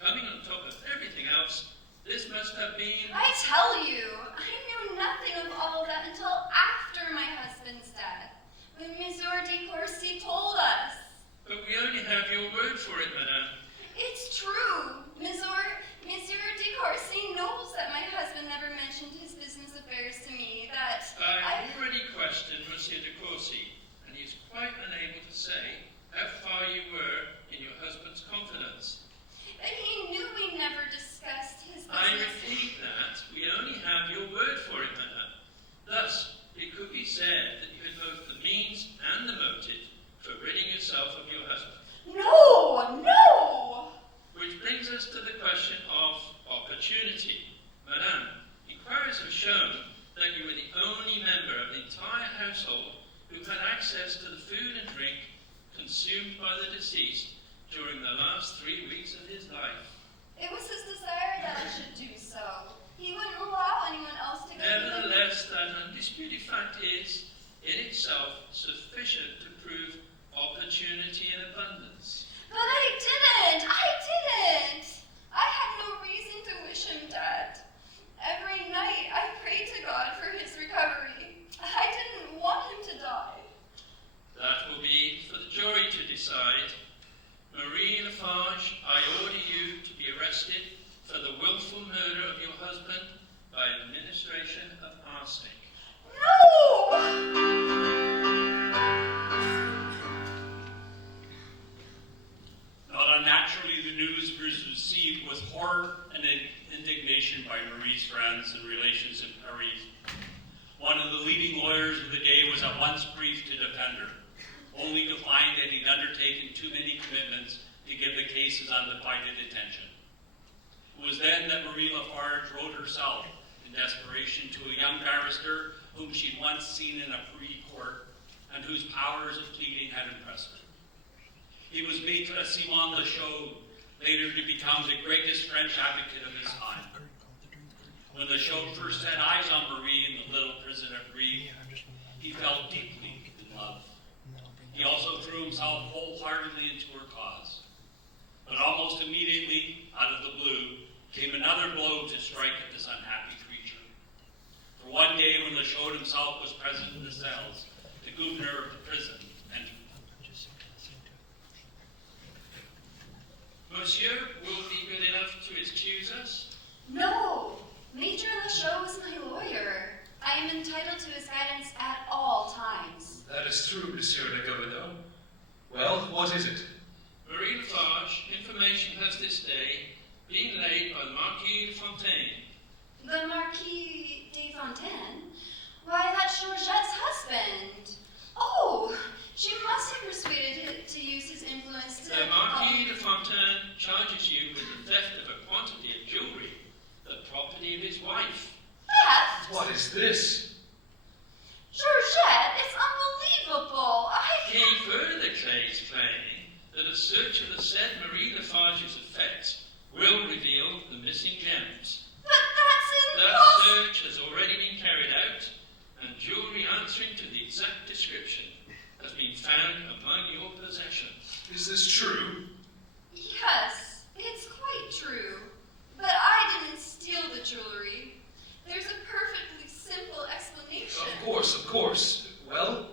Coming on top of everything else, this must have been... I tell you, I knew nothing of all that until after my husband's death, when Monsieur de Courcy told us. But we only have your word for it, madame. It's true. Monsieur de Courcy knows that my husband never mentioned his business affairs to me, that I already questioned Monsieur de Courcy, and he is quite unable to say how far you were in your husband's confidence. But he knew we never discussed his business. I repeat that we only have your word for it, madame. Thus, it could be said that you had both the means and the motive for ridding yourself of your husband. No! Which brings us to the question of opportunity. Madame, inquiries have shown that you were the only member of the entire household who had access to the food and drink consumed by the deceased during the last 3 weeks of his life. It was his desire that I should do so. He wouldn't allow anyone else to go. Nevertheless, that undisputed fact is, in itself, sufficient to prove opportunity in abundance. But I didn't! I had no reason to wish him dead. Every night I prayed to God for his recovery. I didn't want him to die. That will be for the jury to decide. Marie LaFarge, I order you to be arrested for the willful murder of your husband by administration of arsenic. No! Not unnaturally, the news was received with horror and indignation by Marie's friends and relations in Paris. One of the leading lawyers of the day was at once briefed to defend her, only to find that he'd undertaken too many commitments to give the case his undivided attention. It was then that Marie LaFarge wrote herself in desperation to a young barrister whom she'd once seen in a free court and whose powers of pleading had impressed her. He was Maître Simon Lachaud, later to become the greatest French advocate of his time. When Lachaud first set eyes on Marie in the little prison at Brive, he fell deeply in love. He also threw himself wholeheartedly into her cause. But almost immediately, out of the blue, came another blow to strike at this unhappy creature. For one day when Lachaud himself was present in the cells, the governor of the prison entered. Monsieur will be good enough to excuse us? No! Major Lachaud is my lawyer. I am entitled to his guidance at all times. That is true, Monsieur le Governor. Well, what is it? Marie LaFarge, information has this day been laid by the Marquis de Fontaine. The Marquis de Fontaine? Why, that's Georgette's husband. Oh, she must have persuaded him to use his influence to... The Marquis de Fontaine charges you with the theft of a quantity of jewelry, the property of his wife. Theft? What is this? Georgette, it's unbelievable. He further claiming that a search of the said Marie LaFarge's effects will reveal the missing gems. But that's That impossible. search has already been carried out, and jewelry answering to the exact description has been found among your possessions. Is this true? Yes, it's quite true. But I didn't steal the jewelry. There's a perfectly simple explanation. Of course. Well?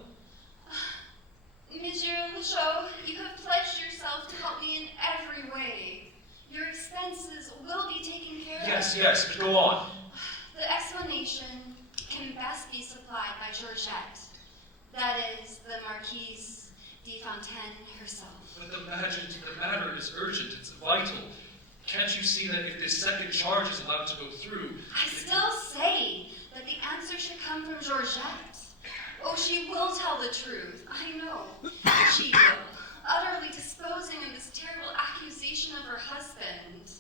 Monsieur Lachaud, you have pledged yourself to help me in every way. Your expenses will be taken care of. Yes, but go on. The explanation can best be supplied by Georgette. That is, the Marquise de Fontaine herself. But the matter is urgent. It's vital. Can't you see that if this second charge is allowed to go through... I still say that the answer should come from Georgette. Oh, she will tell the truth. I know. She will. Utterly disposing of this terrible accusation of her husband.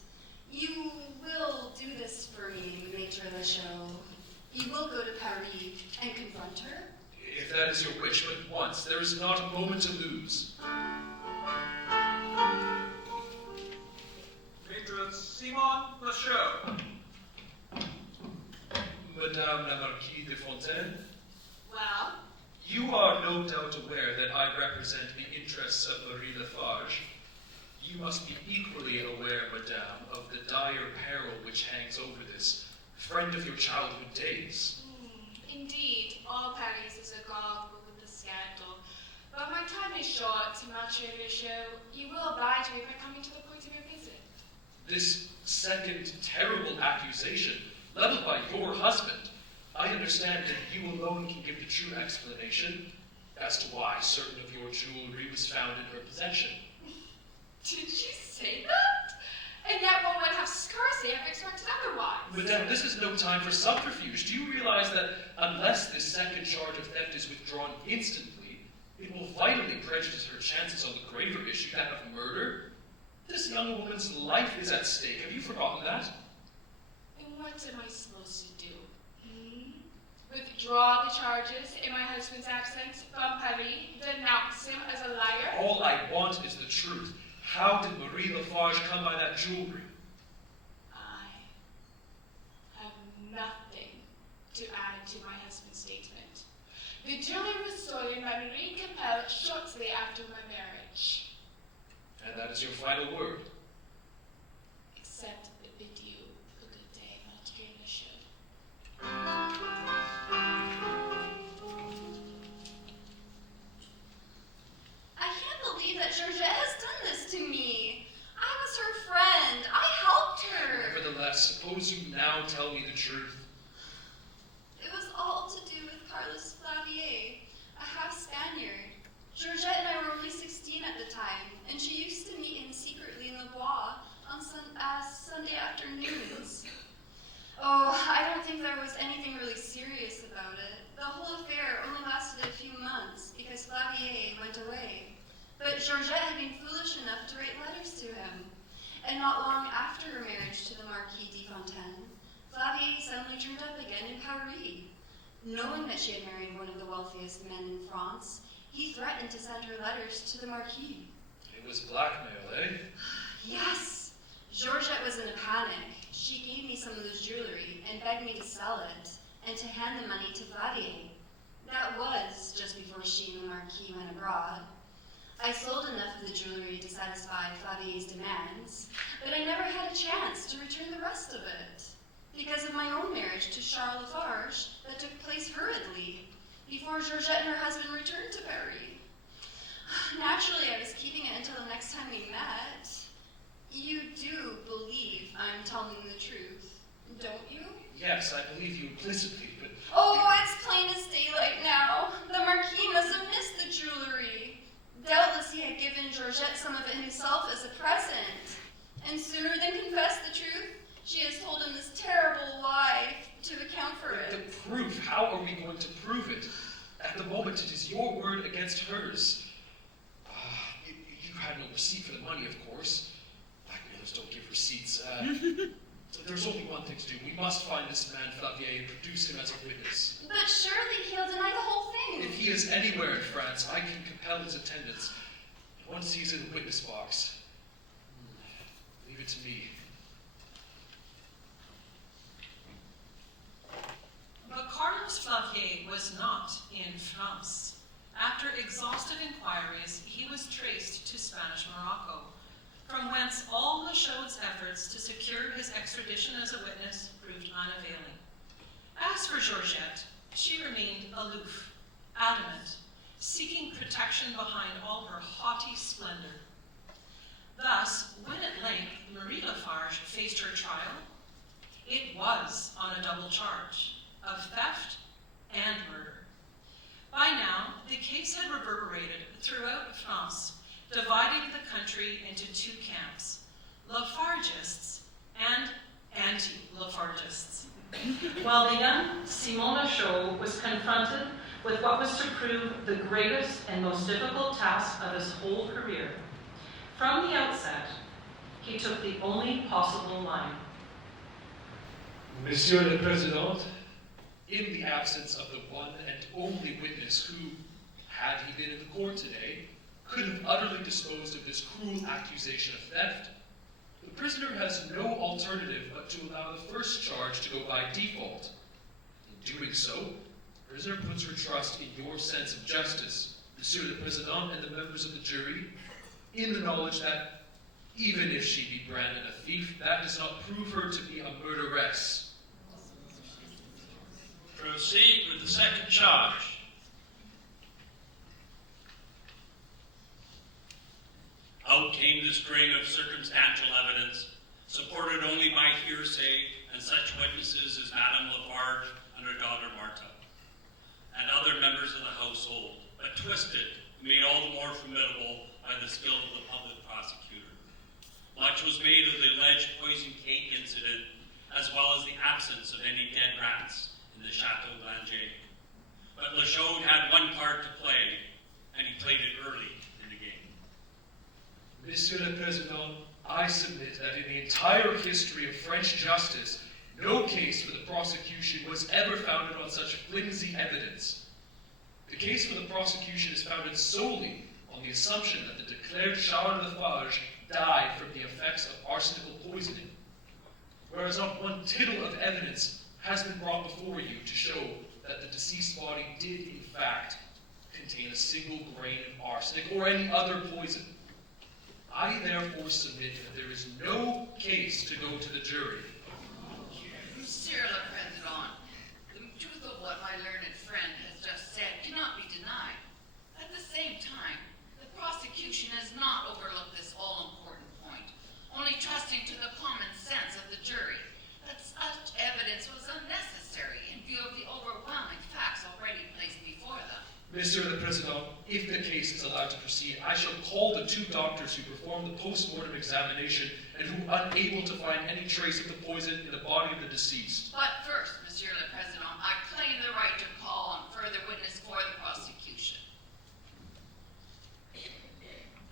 You will do this for me, Maître Lachaud. You will go to Paris and confront her? If that is your wish, but once, there is not a moment to lose. Maître Simon Lachaud. Madame la Marquise de Fontaine, Well, you are no doubt aware that I represent the interests of Marie LaFarge. You must be equally aware, madame, of the dire peril which hangs over this friend of your childhood days. Indeed, all Paris is agog with the scandal. But my time is short, Maître Lachaud. You will oblige me by coming to the point of your visit. This second terrible accusation, leveled by your husband, I understand that you alone can give the true explanation as to why certain of your jewelry was found in her possession. Did you say that? And yet one would have scarcely have expected otherwise. Madame, this is no time for subterfuge. Do you realize that unless this second charge of theft is withdrawn instantly, it will vitally prejudice her chances on the graver issue, that of murder? This young woman's life is at stake. Have you forgotten that? And what am I supposed to do? Withdraw the charges in my husband's absence from Paris, denounce him as a liar? All I want is the truth. How did Marie LaFarge come by that jewelry? I have nothing to add to my husband's statement. The jewelry was stolen by Marie Capel shortly after my marriage. And that is your final word. Except that bid you a good day, Maître Lachaud. I can't believe that Georgette has done this to me. I was her friend. I helped her. Nevertheless, suppose you now tell me the truth. It was all to do with Carlos Flavier, a half-Spaniard. Georgette and I were only 16 at the time, and she used to meet him secretly in the Bois on Sunday afternoons. Oh, I don't think there was anything really serious about it. The whole affair only lasted a few months because Flavier went away. But Georgette had been foolish enough to write letters to him. And not long after her marriage to the Marquis de Fontaine, Flavier suddenly turned up again in Paris. Knowing that she had married one of the wealthiest men in France, he threatened to send her letters to the Marquis. It was blackmail, eh? Yes. Georgette was in a panic. She gave me some of the jewelry and begged me to sell it and to hand the money to Flavier. That was just before she and the Marquis went abroad. I sold enough of the jewelry to satisfy Flavier's demands, but I never had a chance to return the rest of it because of my own marriage to Charles LaFarge that took place hurriedly before Georgette and her husband returned to Paris. Naturally, I was keeping it until the next time we met. You do believe I'm telling the truth, don't you? Yes, I believe you implicitly, but... Oh, it's plain as daylight now. The Marquis must have missed the jewelry. Doubtless he had given Georgette some of it himself as a present. And sooner than confess the truth, she has told him this terrible lie to account for it. The proof, how are we going to prove it? At the moment, it is your word against hers. You had no receipt for the money, of course. Blackmailers don't give receipts. There's only one thing to do. We must find this man, Flavier, and produce him as a witness. But surely he'll deny the whole thing. If he is anywhere in France, I can compel his attendance. Once he's in the witness box, leave it to me. But Carlos Flavier was not in France. After exhaustive inquiries, he was traced to Spanish Morocco, from whence all Lachaud's efforts to secure his extradition as a witness proved unavailing. As for Georgette, she remained aloof, adamant, seeking protection behind all her haughty splendor. Thus, when at length Marie LaFarge faced her trial, it was on a double charge of theft and murder. By now, the case had reverberated throughout France, dividing the country into two camps, LaFargists and anti-LaFargists. While the young Simon Lachaud was confronted with what was to prove the greatest and most difficult task of his whole career. From the outset, He took the only possible line. Monsieur le Président, in the absence of the one and only witness who, had he been in the court today, could have utterly disposed of this cruel accusation of theft, the prisoner has no alternative but to allow the first charge to go by default. In doing so, the prisoner puts her trust in your sense of justice, Monsieur le Président and the members of the jury, in the knowledge that, even if she be branded a thief, that does not prove her to be a murderess. Proceed with the second charge. Out came the string of circumstantial evidence, supported only by hearsay and such witnesses as Madame LaFarge and her daughter Martha, and other members of the household, but twisted, made all the more formidable by the skill of the public prosecutor. Much was made of the alleged poison cake incident, as well as the absence of any dead rats in the Chateau Blanchet. But Lachaud had one part to play, and he played it early in the game. Monsieur le Président, I submit that in the entire history of French justice, no case for the prosecution was ever founded on such flimsy evidence. The case for the prosecution is founded solely on the assumption that the declared Charles LaFarge died from the effects of arsenical poisoning, whereas not one tittle of evidence has been brought before you to show that the deceased body did, in fact, contain a single grain of arsenic or any other poison. I therefore submit that there is no case to go to the jury. Monsieur le Président, the truth of what my learned friend has just said cannot be denied. At the same time, the prosecution has not overlooked this all-important point, only trusting to the common sense of the jury that such evidence was unnecessary in view of the overwhelming facts already placed before them. Monsieur le Président, if the case is allowed to proceed, I shall call the two doctors who performed the post-mortem examination and who were unable to find any trace of the poison in the body of the deceased. But first, Monsieur le Président, I claim the right to call on further witness for the prosecution.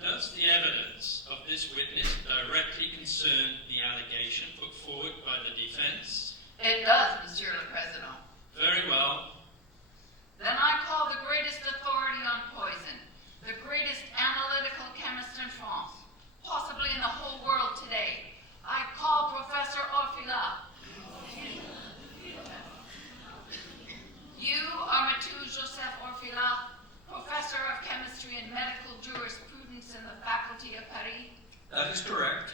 Does the evidence of this witness directly concern the allegation put forward by the defense? It does, Monsieur le Président. Very well. Then I call the greatest authority on poison, the greatest analytical chemist in France, possibly in the whole world today. I call Professor Orfila. You are Mathieu Joseph Orfila, Professor of Chemistry and Medical Jurisprudence in the Faculty of Paris. That is correct.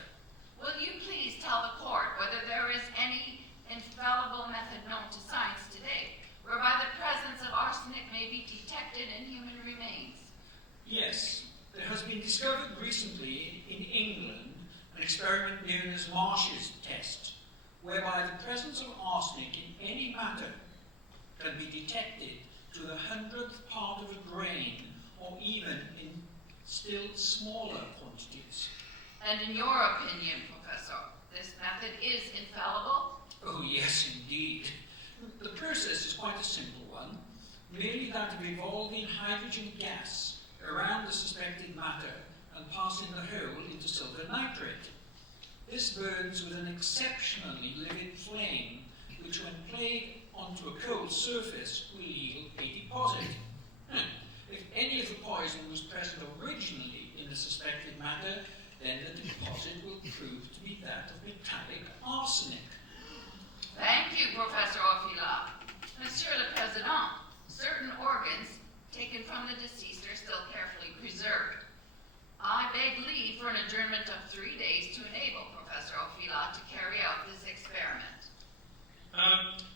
Will you please tell the court whether there is any infallible method known to science today, whereby the presence of arsenic may be detected in human remains? Yes, there has been discovered recently in England an experiment known as Marsh's test, whereby the presence of arsenic in any matter can be detected to the 100th part of a grain, or even in still smaller quantities. And in your opinion, Professor, this method is infallible? Oh yes, indeed. The process is quite a simple one, merely that of evolving hydrogen gas around the suspected matter and passing the whole into silver nitrate. This burns with an exceptionally livid flame, which when played onto a cold surface will yield a deposit. If any of the poison was present originally in the suspected matter, then the deposit will prove to be that of metallic arsenic. Thank you, Professor Orfila. Monsieur le Président, certain organs taken from the deceased are still carefully preserved. I beg leave for an adjournment of 3 days to enable Professor Orfila to carry out this experiment.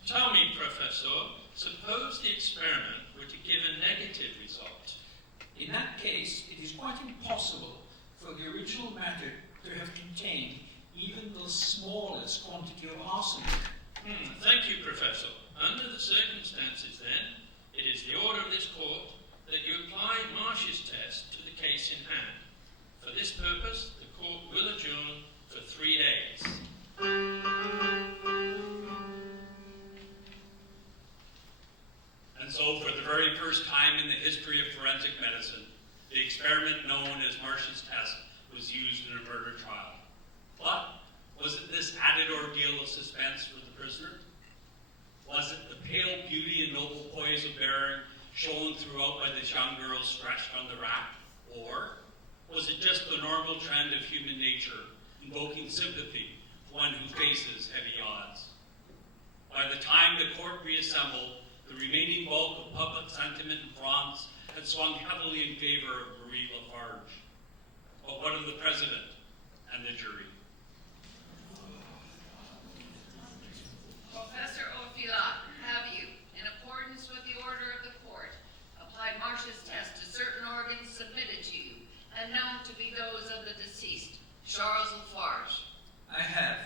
Tell me, Professor, suppose the experiment were to give a negative result. In that case, it is quite impossible for the original matter to have contained even the smallest quantity of arsenic. Thank you, Professor. Under the circumstances, then, it is the order of this court that you apply Marsh's test to the case in hand. For this purpose, the court will adjourn for 3 days. And so, for the very first time in the history of forensic medicine, the experiment known as Marsh's test was used in a murder trial. But was it this added ordeal of suspense for the prisoner? Was it the pale beauty and noble poise of bearing shown throughout by this young girl stretched on the rack? Or was it just the normal trend of human nature, invoking sympathy for one who faces heavy odds? By the time the court reassembled, the remaining bulk of public sentiment in France had swung heavily in favor of Marie LaFarge. But what of the president and the jury? Professor Ophilat, have you, in accordance with the order of the court, applied Marsh's test to certain organs submitted to you and known to be those of the deceased, Charles LaFarge? I have.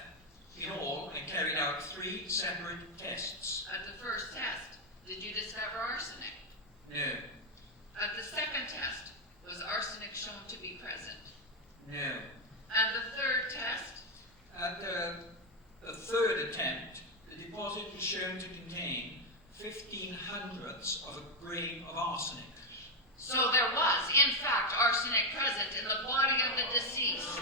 In all, I carried out 3 separate tests. At the first test, did you discover arsenic? No. At the second test, was arsenic shown to be present? No. And the third test? At the third attempt, the deposit was shown to contain 0.15 of a grain of arsenic. So there was, in fact, arsenic present in the body of the deceased.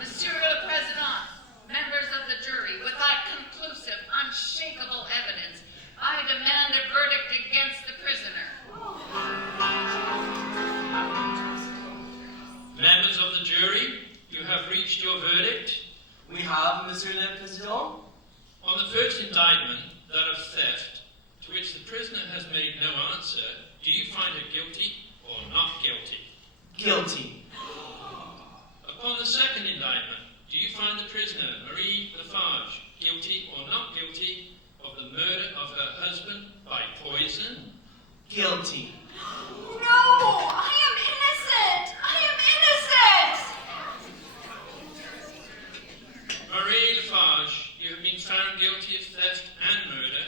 Monsieur le Président, members of the jury, with that conclusive, unshakable evidence, I demand a verdict against the prisoner. Members of the jury, you have reached your verdict. We have, Monsieur le Président. On the first indictment, that of theft, to which the prisoner has made no answer, do you find her guilty or not guilty? Guilty. Upon the second indictment, do you find the prisoner, Marie LaFarge, guilty or not guilty of the murder of her husband by poison? Guilty. No! I am innocent! I am innocent! Marie LaFarge, you have been found guilty of theft and murder.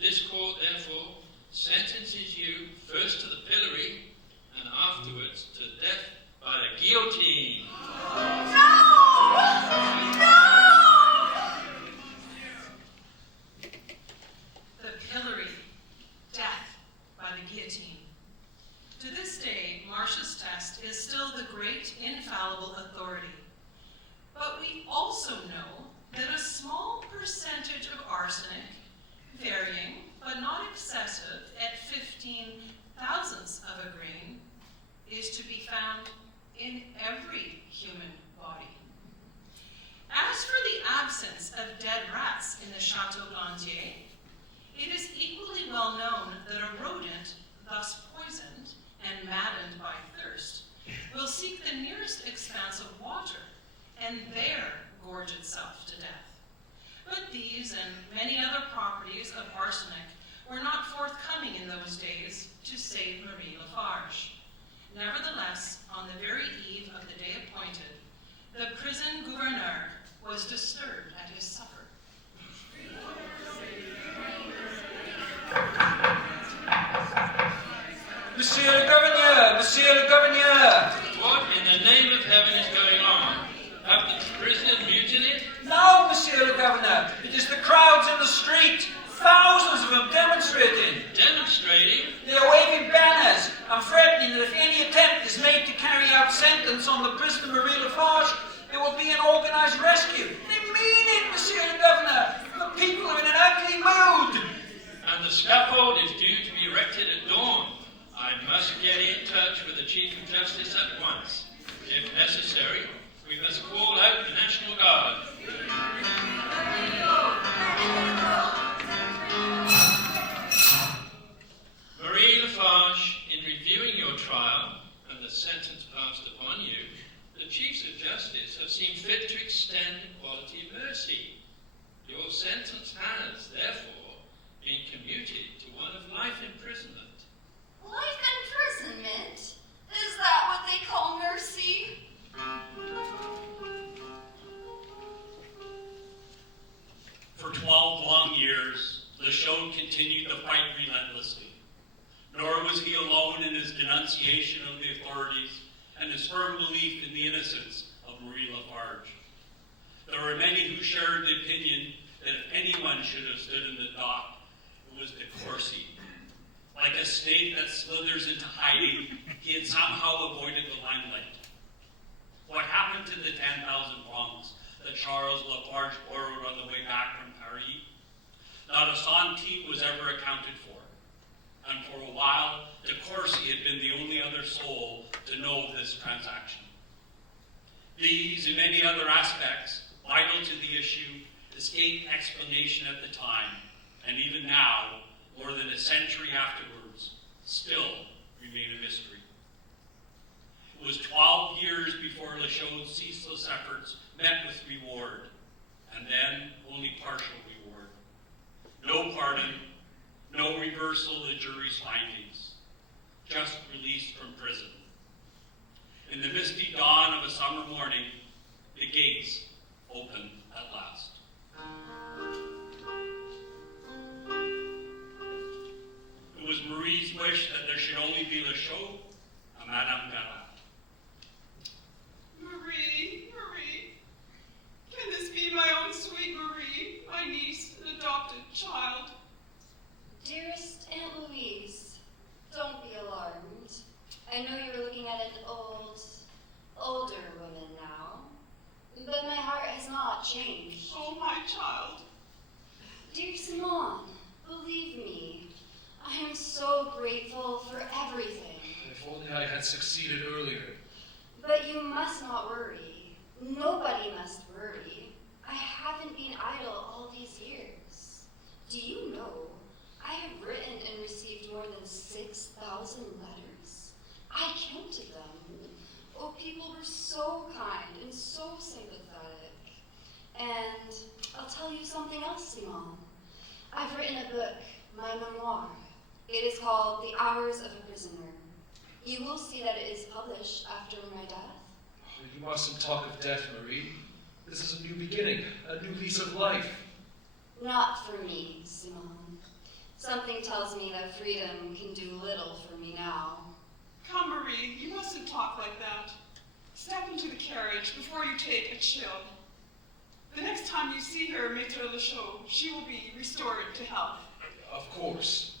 This court, therefore, sentences you first to the pillory and afterwards to death by the guillotine. The pillory, death by the guillotine. To this day, Marsh's test is still the great infallible authority. But we also know that a small percentage of arsenic, varying but not excessive at 0.15 of a grain, is to be found in every human body. As for the absence of dead rats in the Chateau Glandier, it is equally well known that a rodent, thus poisoned and maddened by thirst, will seek the nearest expanse of water and there gorge itself to death. But these and many other properties of arsenic were not forthcoming in those days to save Marie LaFarge. Nevertheless, on the very eve of the day appointed, the prison gouverneur was disturbed at his supper. Monsieur le Gouverneur! Monsieur le Gouverneur! What in the name of heaven is going on? Have the prisoners mutinied? No, Monsieur le Gouverneur! It is the crowds in the street! Thousands of them demonstrating! Demonstrating? They are waving banners and threatening that if any attempt is made to carry out sentence on the prisoner Marie LaFarge, there will be an organized rescue. They mean it, Monsieur le Governor! The people are in an ugly mood! And the scaffold is due to be erected at dawn. I must get in touch with the Chief of Justice at once. If necessary, we must call out the National Guard. Marie LaFarge, in reviewing your trial and the sentence passed upon you, the Chiefs of Justice have seen fit to extend equality of mercy. Your sentence has, therefore, been commuted to one of life imprisonment. Life imprisonment? Is that what they call mercy? For 12 long years, Lachaud continued to fight relentlessly. Nor was he alone in his denunciation of the authorities and his firm belief in the innocence of Marie LaFarge. There were many who shared the opinion that if anyone should have stood in the dock, it was de Courcy. Like a snake that slithers into hiding, he had somehow avoided the limelight. What happened to the 10,000 francs that Charles LaFarge borrowed on the way back from Paris? Not a centime was ever accounted for. And for a while, de Courcy had been the only other soul to know of this transaction. These and many other aspects, vital to the issue, escaped explanation at the time, and even now, more than a century afterwards, still remain a mystery. It was 12 years before Lachaud's ceaseless efforts met with reward, and then only partial reward. No pardon, no reversal of the jury's findings, just released from prison. In the misty dawn of a summer morning, the gates opened at last. It was Marie's wish that there should only be Lachaud and Madame Gallows. Marie, can this be my own sweet Marie, my niece, an adopted child? Dearest Aunt Louise, don't be alarmed. I know you're looking at an older woman now, but my heart has not changed. Oh, my child. Dear Simone, believe me, I am so grateful for everything. If only I had succeeded earlier. But you must not worry. Nobody must worry. I haven't been idle all these years. Do you know, I have written and received more than 6,000 letters. I counted them. Oh, people were so kind and so sympathetic. And I'll tell you something else, Simone. I've written a book, my memoir. It is called The Hours of a Prisoner. You will see that it is published after my death. You mustn't talk of death, Marie. This is a new beginning, a new lease of life. Not for me, Simone. Something tells me that freedom can do little for me now. Come, Marie, you mustn't talk like that. Step into the carriage before you take a chill. The next time you see her, Maître Lachaud, she will be restored to health. Of course.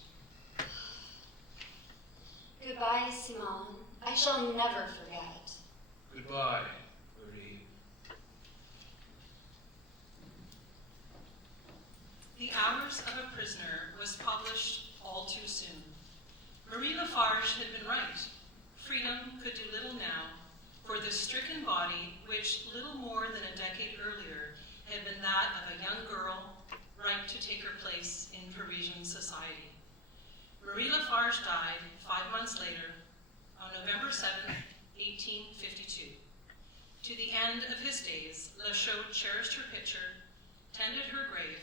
Goodbye, Simone. I shall never forget. Goodbye, Marie. The Hours of a Prisoner was published all too soon. Marie LaFarge had been right. Freedom could do little now, for the stricken body, which little more than a decade earlier had been that of a young girl, ripe to take her place in Parisian society. Marie LaFarge died 5 months later, on November 7, 1852. To the end of his days, Lachaud cherished her picture, tended her grave,